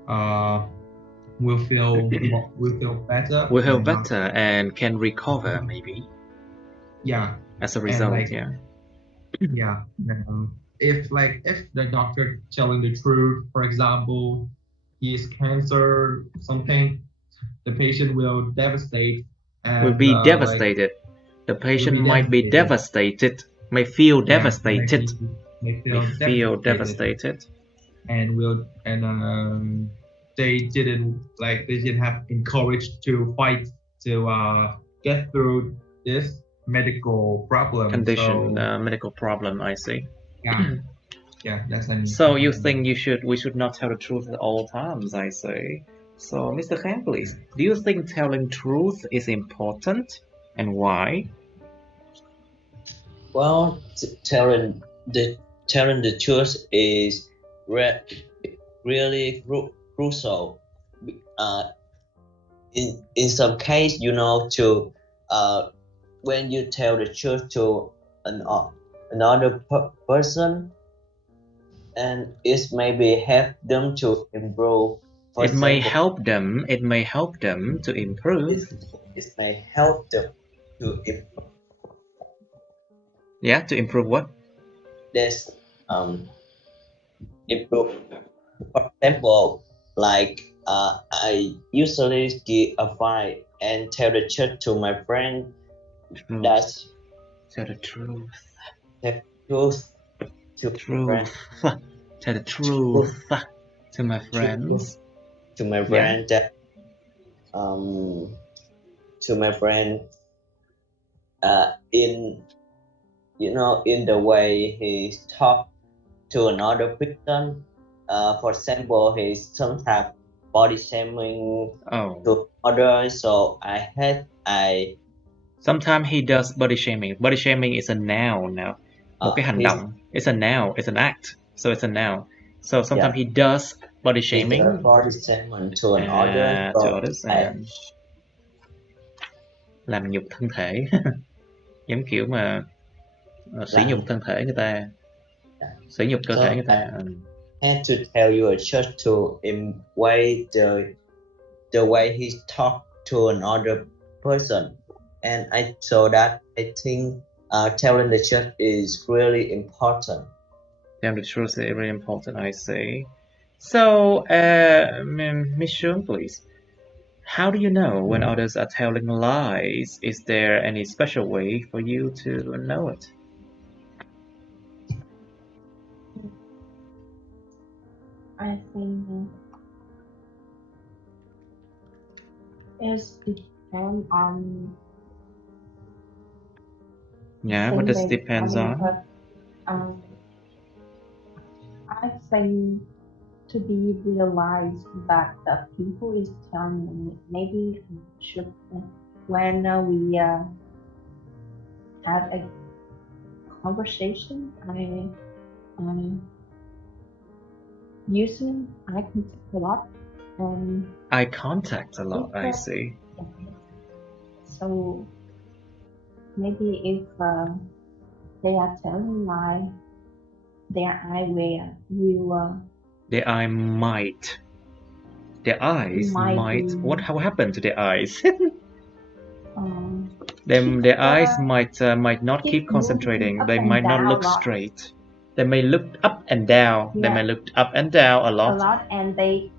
uh will feel better Will feel and not, better and can recover maybe yeah, as a and result. like Yeah. yeah. If the doctor telling the truth, for example, he is cancer something, the patient will devastate Will and be like devastated. The will patient be might be devastated. devastated. May feel Yeah, devastated. may May feel feel devastated devastated. and will and they didn't have encouraged to fight to get through this medical problem. Condition, So medical problem. I see. yeah, yeah, that's an So you think we should not tell the truth at all times? I say. So, Mr. Khan, please, do you think telling truth is important, and why? Well, telling the truth is really crucial. Uh, in some case, you know, to when you tell the truth to another person, and it maybe help them to improve. For It may example, help them. It may help them to improve. it may help them to improve Yeah, to improve what? this improve. For example, like I usually give advice and tell the truth to my friend. Truth. That's Tell the truth. the truth to my friend. Truth. Tell the truth to my Truth friends. to my Yeah. friend that to my friend in in the way he talk to another person. For example, he sometimes body shaming Oh. to others. So I Sometimes he does body shaming. Body shaming is a noun now. Một cái hành he's động. It's a noun. It's an act. So it's a noun. So sometimes yeah he does body he does shaming body shaming to another. to So others I and làm nhục thân thể. Giống kiểu mà sỉ nhục like thân thể người ta, sỉ nhục cơ thể so người I ta. had to tell you a church to in way the way he talk to another person, and I so that I think telling the church is really important. Damn, the truth is very important, I say. So, Miss Shun, please. How do you know when others are telling lies? Is there any special way for you to know it? I think it depends on Yeah, what thing does it they depends telling, on? but I think to be realized that the people is telling me maybe should when we have a conversation, I using eye contact a lot. Eye contact a lot, I If see. so maybe if they are telling lie, their eye will Their eye might. Their eyes might might. be, What happened to their eyes? Their eyes might not keep concentrating. up They and might not down a look lot. straight. They may look up and down. They Yeah, may look up and down a a lot. lot, and they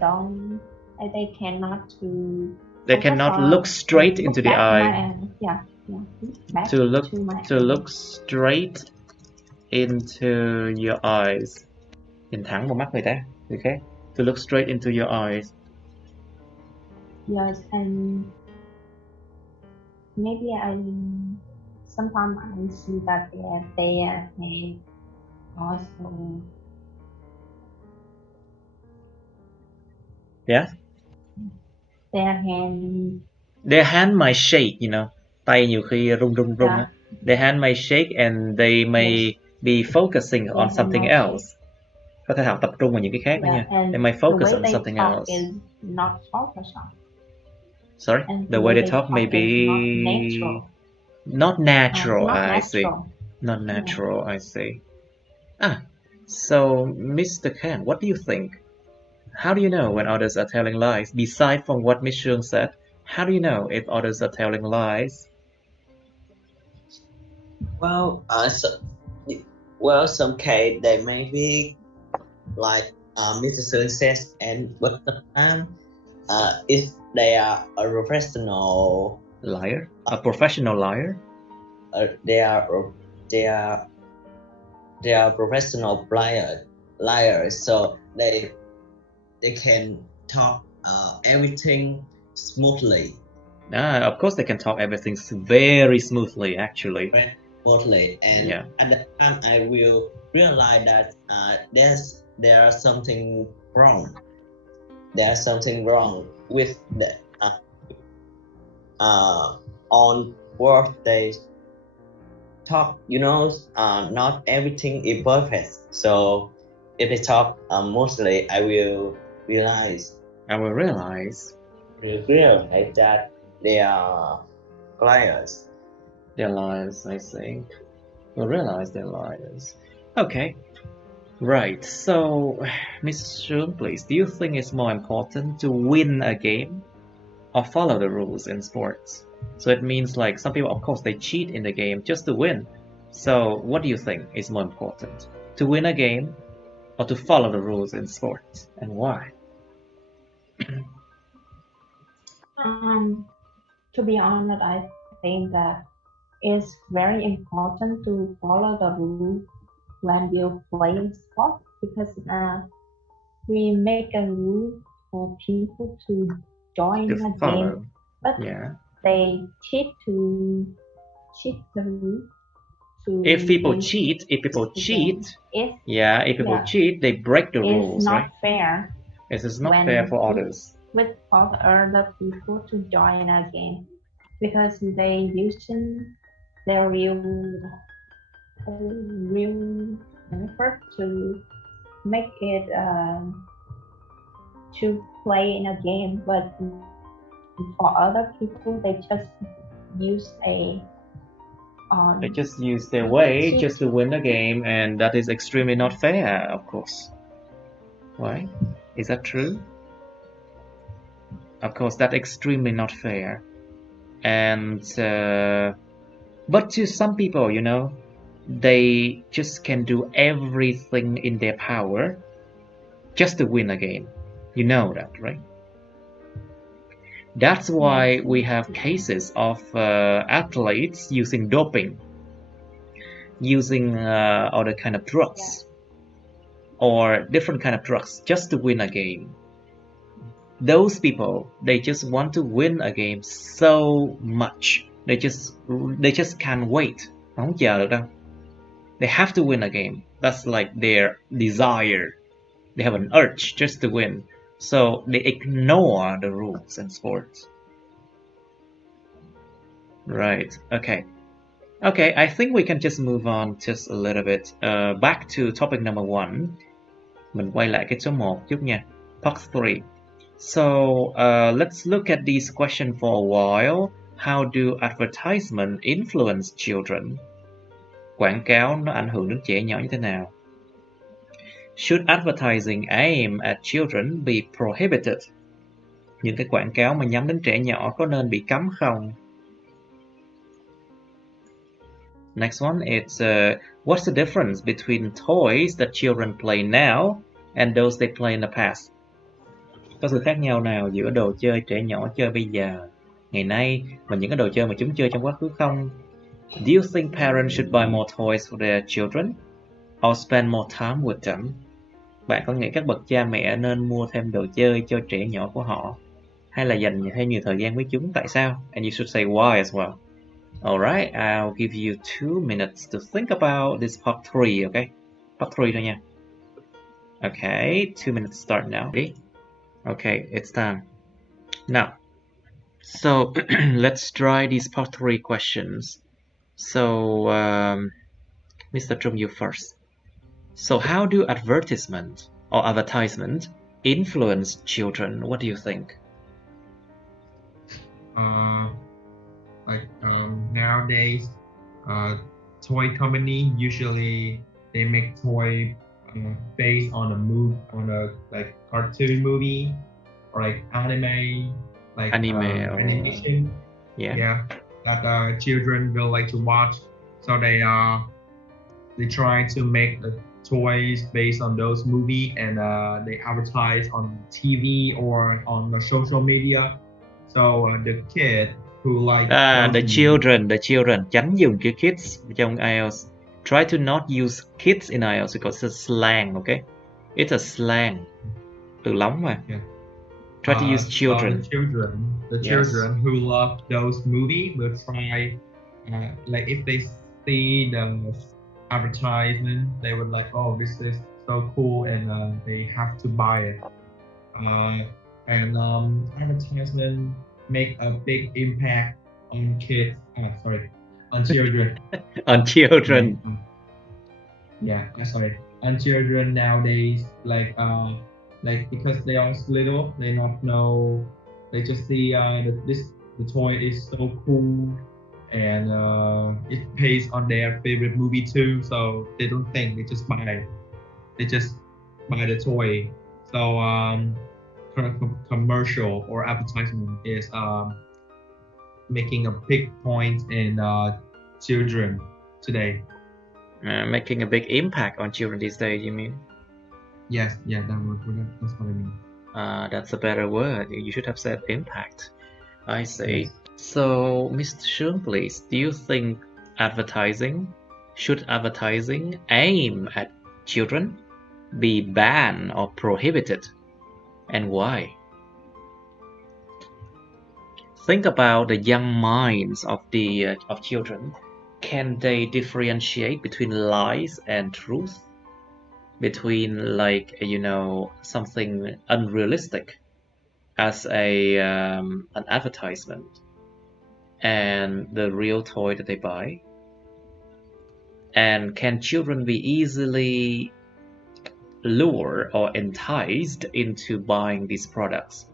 don't, they cannot to They focus cannot on look straight into look the back to my eye. back To look to my to look straight into your eyes. Nhìn thẳng vào mắt người ta. Okay, to look straight into your eyes. Yes, and maybe sometimes I see that they have also Yeah, their hand. their hand might shake, you know. Tay nhiều khi run run run á. Yeah, Their hand may shake and they may yes, be focusing their on hand something might else. shake. Có thể họ tập trung vào những cái khác đó Yeah, nha. They and may the focus way on they something talk else. is not focused on, Sorry, and the the way way they they talk may talk is not be natural. not natural. Not I see. natural. Not Yeah. natural. I see. So Mr. Khan, what do you think? How do you know when others are telling lies? Beside from what Miss Shương said, how do you know if others are telling lies? Well, some case they may be like Mr. Sun says, but sometimes if they are a professional Liar? A professional liar? they are professional liars, so they can talk everything smoothly. Of course they can talk everything very smoothly, actually. Very smoothly, and Yeah. at the time I will realize that there's something wrong. There's something wrong with the on work they talk, not everything is perfect. So if they talk mostly, I will realize I will realize that they are liars. they're liars, I think. Will realize they're liars. Okay. Right. So, Miss Shun, please, do you think it's more important to win a game or follow the rules in sports? So it means like some people, of course, they cheat in the game just to win. So what do you think is more important? To win a game or to follow the rules in sports? And why? To be honest, I think that it's very important to follow the rule when you play sport, because we make a rule for people to join To a game, follow. but Yeah. they cheat the rule to If people win cheat, the game. if people cheat, they break the It's rules, right? not fair It is not when fair for you others. with other people to join a game, because they using their real effort to make it to play in a game, but for other people they just use They just use their way cheat. just to win the game, and that is extremely not fair, of course. Right? Is that true? Of course, that's extremely not fair. And but to some people, they just can do everything in their power just to win a game. You know that, right? That's why we have cases of athletes using doping, using other kind of drugs, or different kind of drugs just to win a game. Those people, they just want to win a game so much. They just can't wait. Không chờ được đâu. They have to win a game. That's like their desire. They have an urge just to win. So they ignore the rules in sports. Right. Okay. Okay, I think we can just move on just a little bit. Back to topic number 1. Mình quay lại cái số 1 chút nha. Part 3. So let's look at these questions for a while. How do advertisement influence children? Quảng cáo nó ảnh hưởng đến trẻ nhỏ như thế nào? Should advertising aim at children be prohibited? Những cái quảng cáo mà nhắm đến trẻ nhỏ có nên bị cấm không? Next one is what's the difference between toys that children play now and those they play in the past? Có sự khác nhau nào giữa đồ chơi trẻ nhỏ chơi bây giờ, ngày nay, và những cái đồ chơi mà chúng chơi trong quá khứ không? Do you think parents should buy more toys for their children or spend more time with them? Bạn có nghĩ các bậc cha mẹ nên mua thêm đồ chơi cho trẻ nhỏ của họ, hay là dành thêm nhiều thời gian với chúng? Tại sao? And you should say why as well. Alright, I'll give you 2 minutes to think about this part 3, okay? Part 3 thôi nha. Okay, 2 minutes start now. Ready? Okay, it's time. Now, so let's try these part 3 questions. So, Mr. Trung, you first. So how do advertisement influence children? What do you think? Nowadays, toy company usually they make toy based on a like cartoon movie or like anime, like Anime or animation. yeah. That children will like to watch. So they try to make the toys based on those movies, and they advertise on TV or on the social media. So the kid who like The those children, tránh dùng chữ kids trong IELTS. Try to not use kids in IELTS because it's a slang, okay? It's a slang. Từ lóng mà. Yeah. Try to use children. So the Yes. children who love those movies will try, like if they see the advertisement, they would like, oh, this is so cool, and they have to buy it. And advertisement make a big impact on kids. On children. On children. On children nowadays, like because they are little, they not know. They just see the toy is so cool, and it based on their favorite movie too. So they don't think, they just buy the toy. So commercial or advertisement is making a big point in children today. Making a big impact on children these days, you mean? Yes, that's what I mean. That's a better word. You should have said impact. I see. Yes. So, Mr. Shun, please, do you think should advertising aim at children, be banned or prohibited, and why? Think about the young minds of children. Can they differentiate between lies and truth? Between, like, something unrealistic as an advertisement and the real toy that they buy? And can children be easily lured or enticed into buying these products?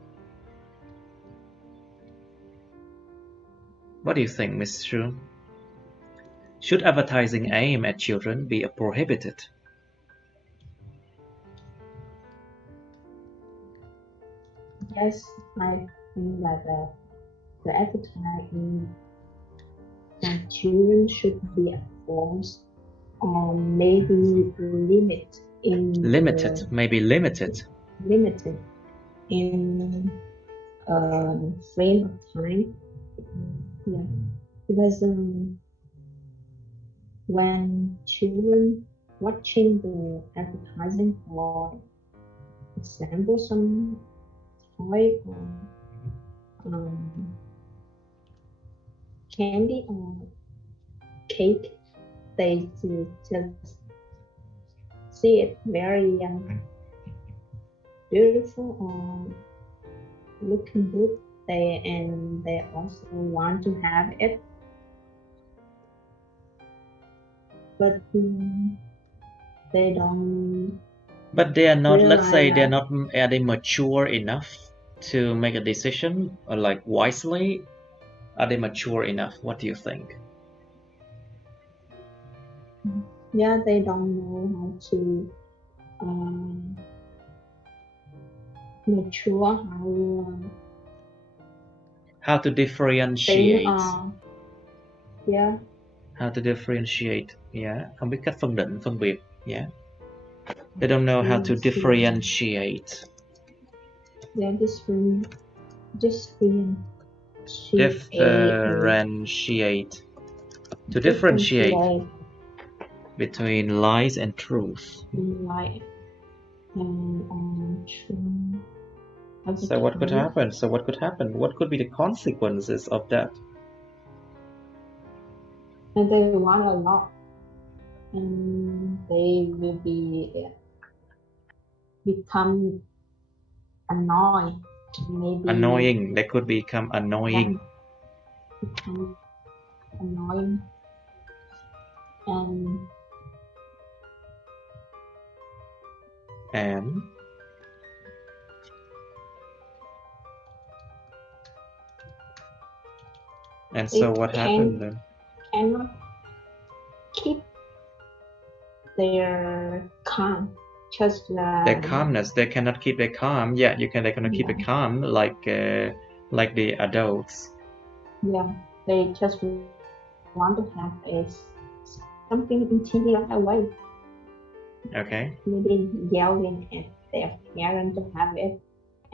What do you think, Ms. Shu? Should advertising aim at children be prohibited? Yes, I think that the advertising that children should be enforced or maybe limited in frame of time. Yeah, because when children watching the advertising, for example, some toy or candy or cake, they just see it very beautiful or looking good, and they also want to have it, but they don't. But they are not. Let's say they're not. Are they mature enough to make a decision, or like wisely? Are they mature enough? What do you think? Yeah, they don't know how to mature, how to differentiate. Yeah. How to differentiate. Yeah. Không biết cách phân biệt. Yeah. They don't know how to differentiate. Yeah, differentiate. To differentiate between lies and truth. Right. and So what could happen? What could be the consequences of that? And they want a lot, and they will become annoying. Maybe Annoying. They could become annoying. become annoying, and so what happened then? Cannot keep their calm. Just Their calmness. They cannot keep their calm. Yeah, they cannot keep it calm like the adults. Yeah, they just want to have something in TV right away. Okay. Maybe yelling at their parent to have it,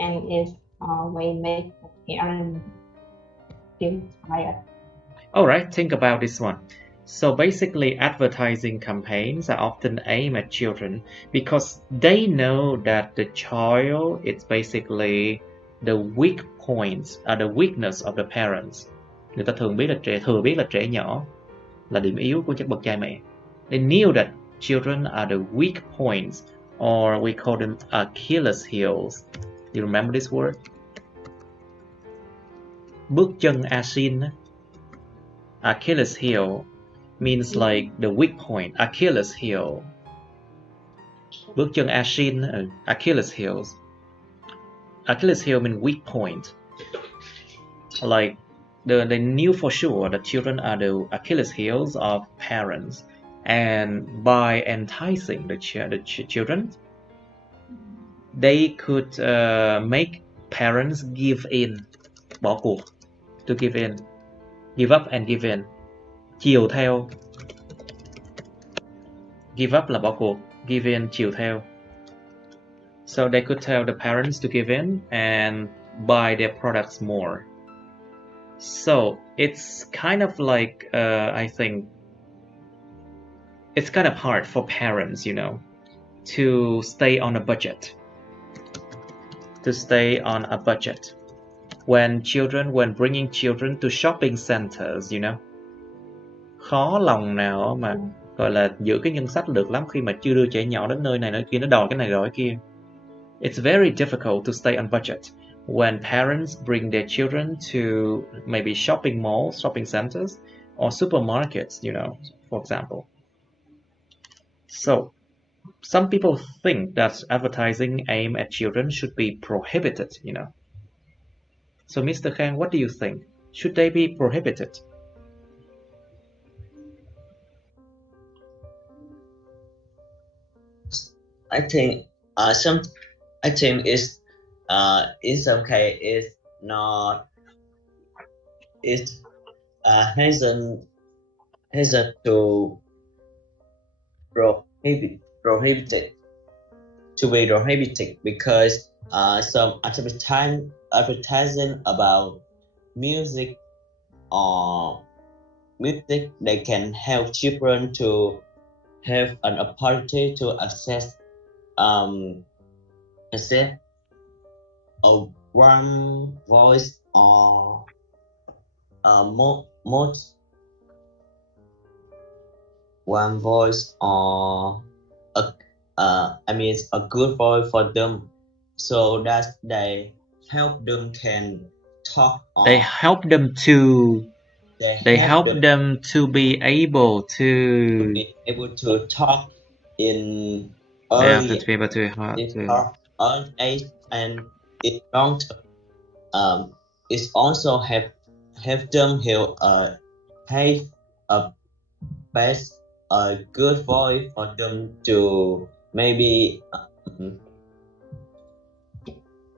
and it always make the parent feel tired. All right, think about this one. So basically, advertising campaigns are often aimed at children because they know that the child is basically the weak points, the weakness of the parents. Người ta thường biết là trẻ nhỏ là điểm yếu của các bậc cha mẹ. They knew that children are the weak points, or we call them Achilles heels. You remember this word? Bước chân asin. Achilles heel means like the weak point. Achilles heel. Bước chân asin, Achilles heels. Achilles heel means weak point. Like they knew for sure that children are the Achilles heels of parents, and by enticing the children, they could make parents give in, bỏ cuộc, to give in, give up and give in, chiều theo. Give up là bỏ cuộc, give in chiều theo. So they could tell the parents to give in and buy their products more. So it's kind of like, I think, it's kind of hard for parents, to stay on a budget. When bringing children to shopping centers, khó lòng nào mà gọi là giữ cái ngân sách được lắm khi mà chưa đưa trẻ nhỏ đến nơi này nơi kia, nó đòi cái này đòi cái kia. It's very difficult to stay on budget when parents bring their children to maybe shopping malls, shopping centers, or supermarkets, for example. So some people think that advertising aimed at children should be prohibited, So Mr. Khang, what do you think? Should they be prohibited? I think it's in some case it's not, it hasn't to prohibited because some advertising about music they can help children to have an opportunity to access a one voice or most one voice or a good voice for them, so that they help them can talk. They help them to be able to talk in early age, and it long term. It also help them have a best a good voice for them to maybe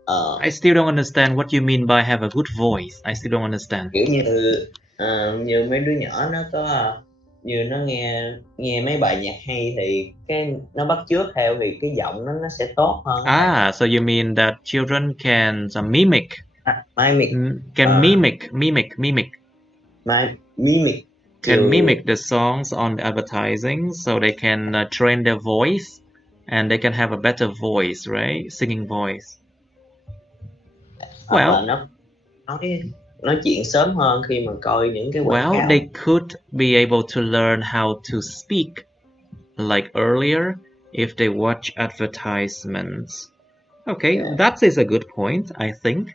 I still don't understand what you mean by have a good voice. I still don't understand. kiểu như mấy đứa nhỏ nó có như nó nghe mấy bài nhạc hay thì cái nó bắt chước theo thì cái giọng nó sẽ tốt hơn. So you mean that children can mimic the songs on the advertising, so they can train their voice and they can have a better voice, right? Singing voice. Hoặc là Well, nó nói chuyện sớm hơn khi mà coi những cái quảng well, cáo. they could be able to learn how to speak like earlier if they watch advertisements. Okay, Yeah. that is a good point, I think.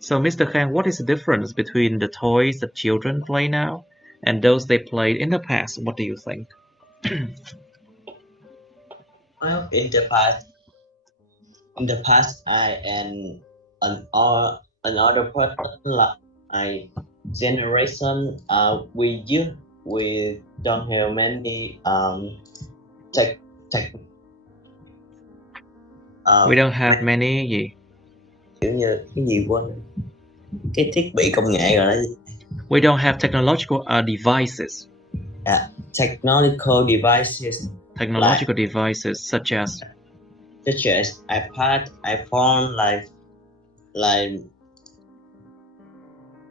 So, Mr. Khang, what is the difference between the toys that children play now and those they played in the past? What do you think? Well, in the past, I and another person like my generation, we don't have many tech. We don't have many gì? Kiểu như cái gì quên cái thiết bị công nghệ rồi đó. We don't have technological devices. Technological devices. Technological devices such as iPad, iPhone, like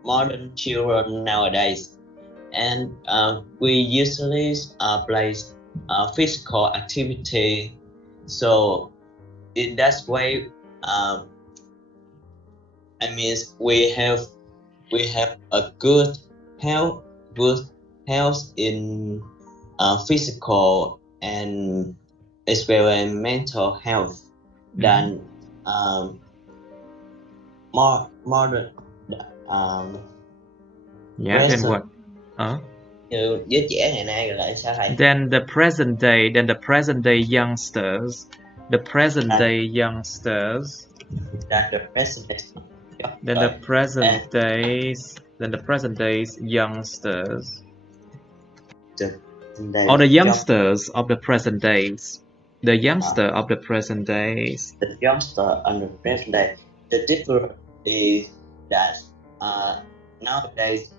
modern children nowadays, and we usually play physical activity. So in that way, I mean we have a good health in physical and as well as mental health than modern yeah, then what? Như giới trẻ ngày nay gọi là sao thầy? Then the present day youngsters, then the present days youngsters, or the youngsters of the present days, the youngster of the present days. The youngster of the present day. The difference is that nowadays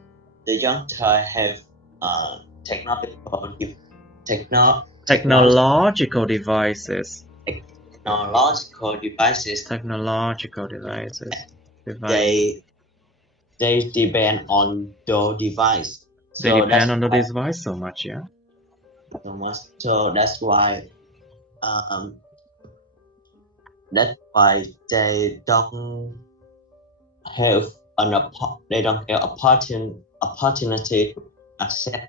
the youngster have technological devices. They depend on the device. They depend on the device so much, yeah. So that's why they don't have opportunity to access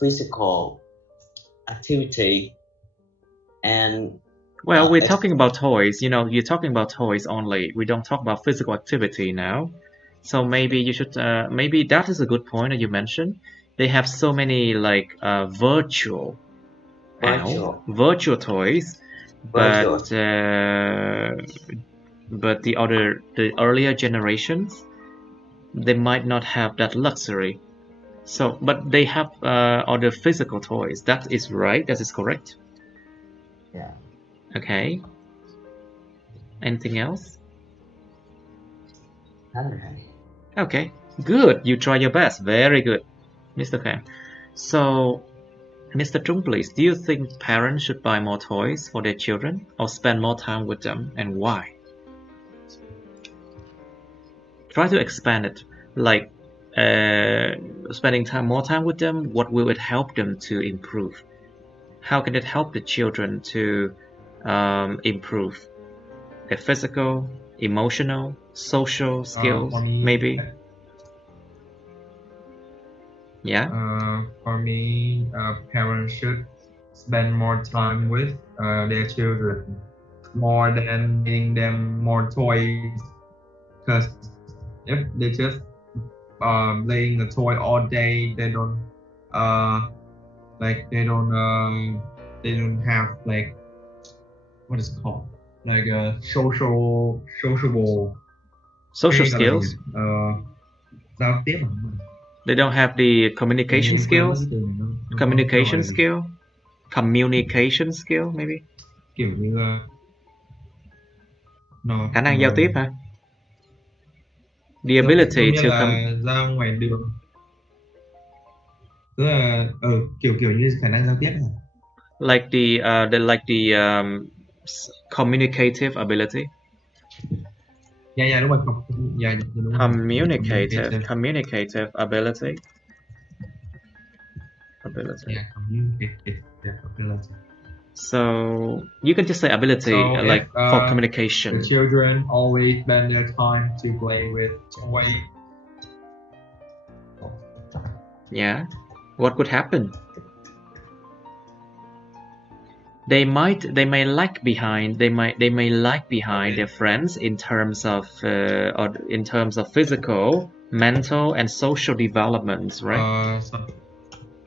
physical activity. And well, we're talking about toys. You know, you're talking about toys only. We don't talk about physical activity now. So maybe you should. Maybe that is a good point that you mentioned. They have so many like virtual toys, but the earlier generations, they might not have that luxury. So, but they have other physical toys. That is right. That is correct. Yeah. Okay. Anything else? Okay. Good. You try your best. Very good, Mr. Kang. So, Mr. Trung, please, do you think parents should buy more toys for their children or spend more time with them, and why? Try to expand it, like spending more time with them, what will it help them to improve? How can it help the children to improve their physical, emotional, social skills, maybe? Yeah. For me, parents should spend more time with their children more than getting them more toys. Because if they just playing a toy all day, they don't have like what is it called, like a social skills. Giao tiếp. They don't have the communication skills. Communication skill, maybe. Kiểu như khả năng giao tiếp hả? The ability to ra ngoài đường. Tức là kiểu như khả năng giao tiếp hả? Like the communicative ability. Yeah, đúng rồi. Communicative ability. Yeah, communicative ability. So you can just say ability, So like if, for communication. The children always spend their time to play with toys. Yeah. What could happen? They may lag behind. They may lag behind their friends in terms of or in terms of physical, mental, and social developments, right?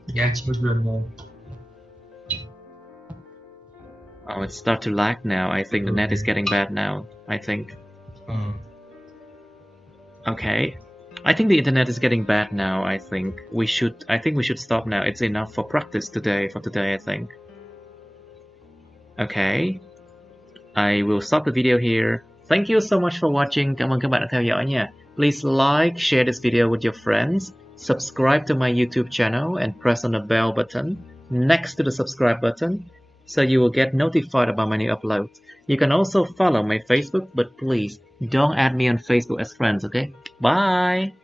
Yeah, children. Oh, it start to lag now. I think the net is getting bad now. I think. Okay. I think the internet is getting bad now. I think we should stop now. It's enough for practice today. For today, I think. Okay. I will stop the video here. Thank you so much for watching. Cảm ơn các bạn đã theo dõi nha. Please like, share this video with your friends, subscribe to my YouTube channel, and press on the bell button next to the subscribe button so you will get notified about my new uploads. You can also follow my Facebook, but please don't add me on Facebook as friends, okay? Bye!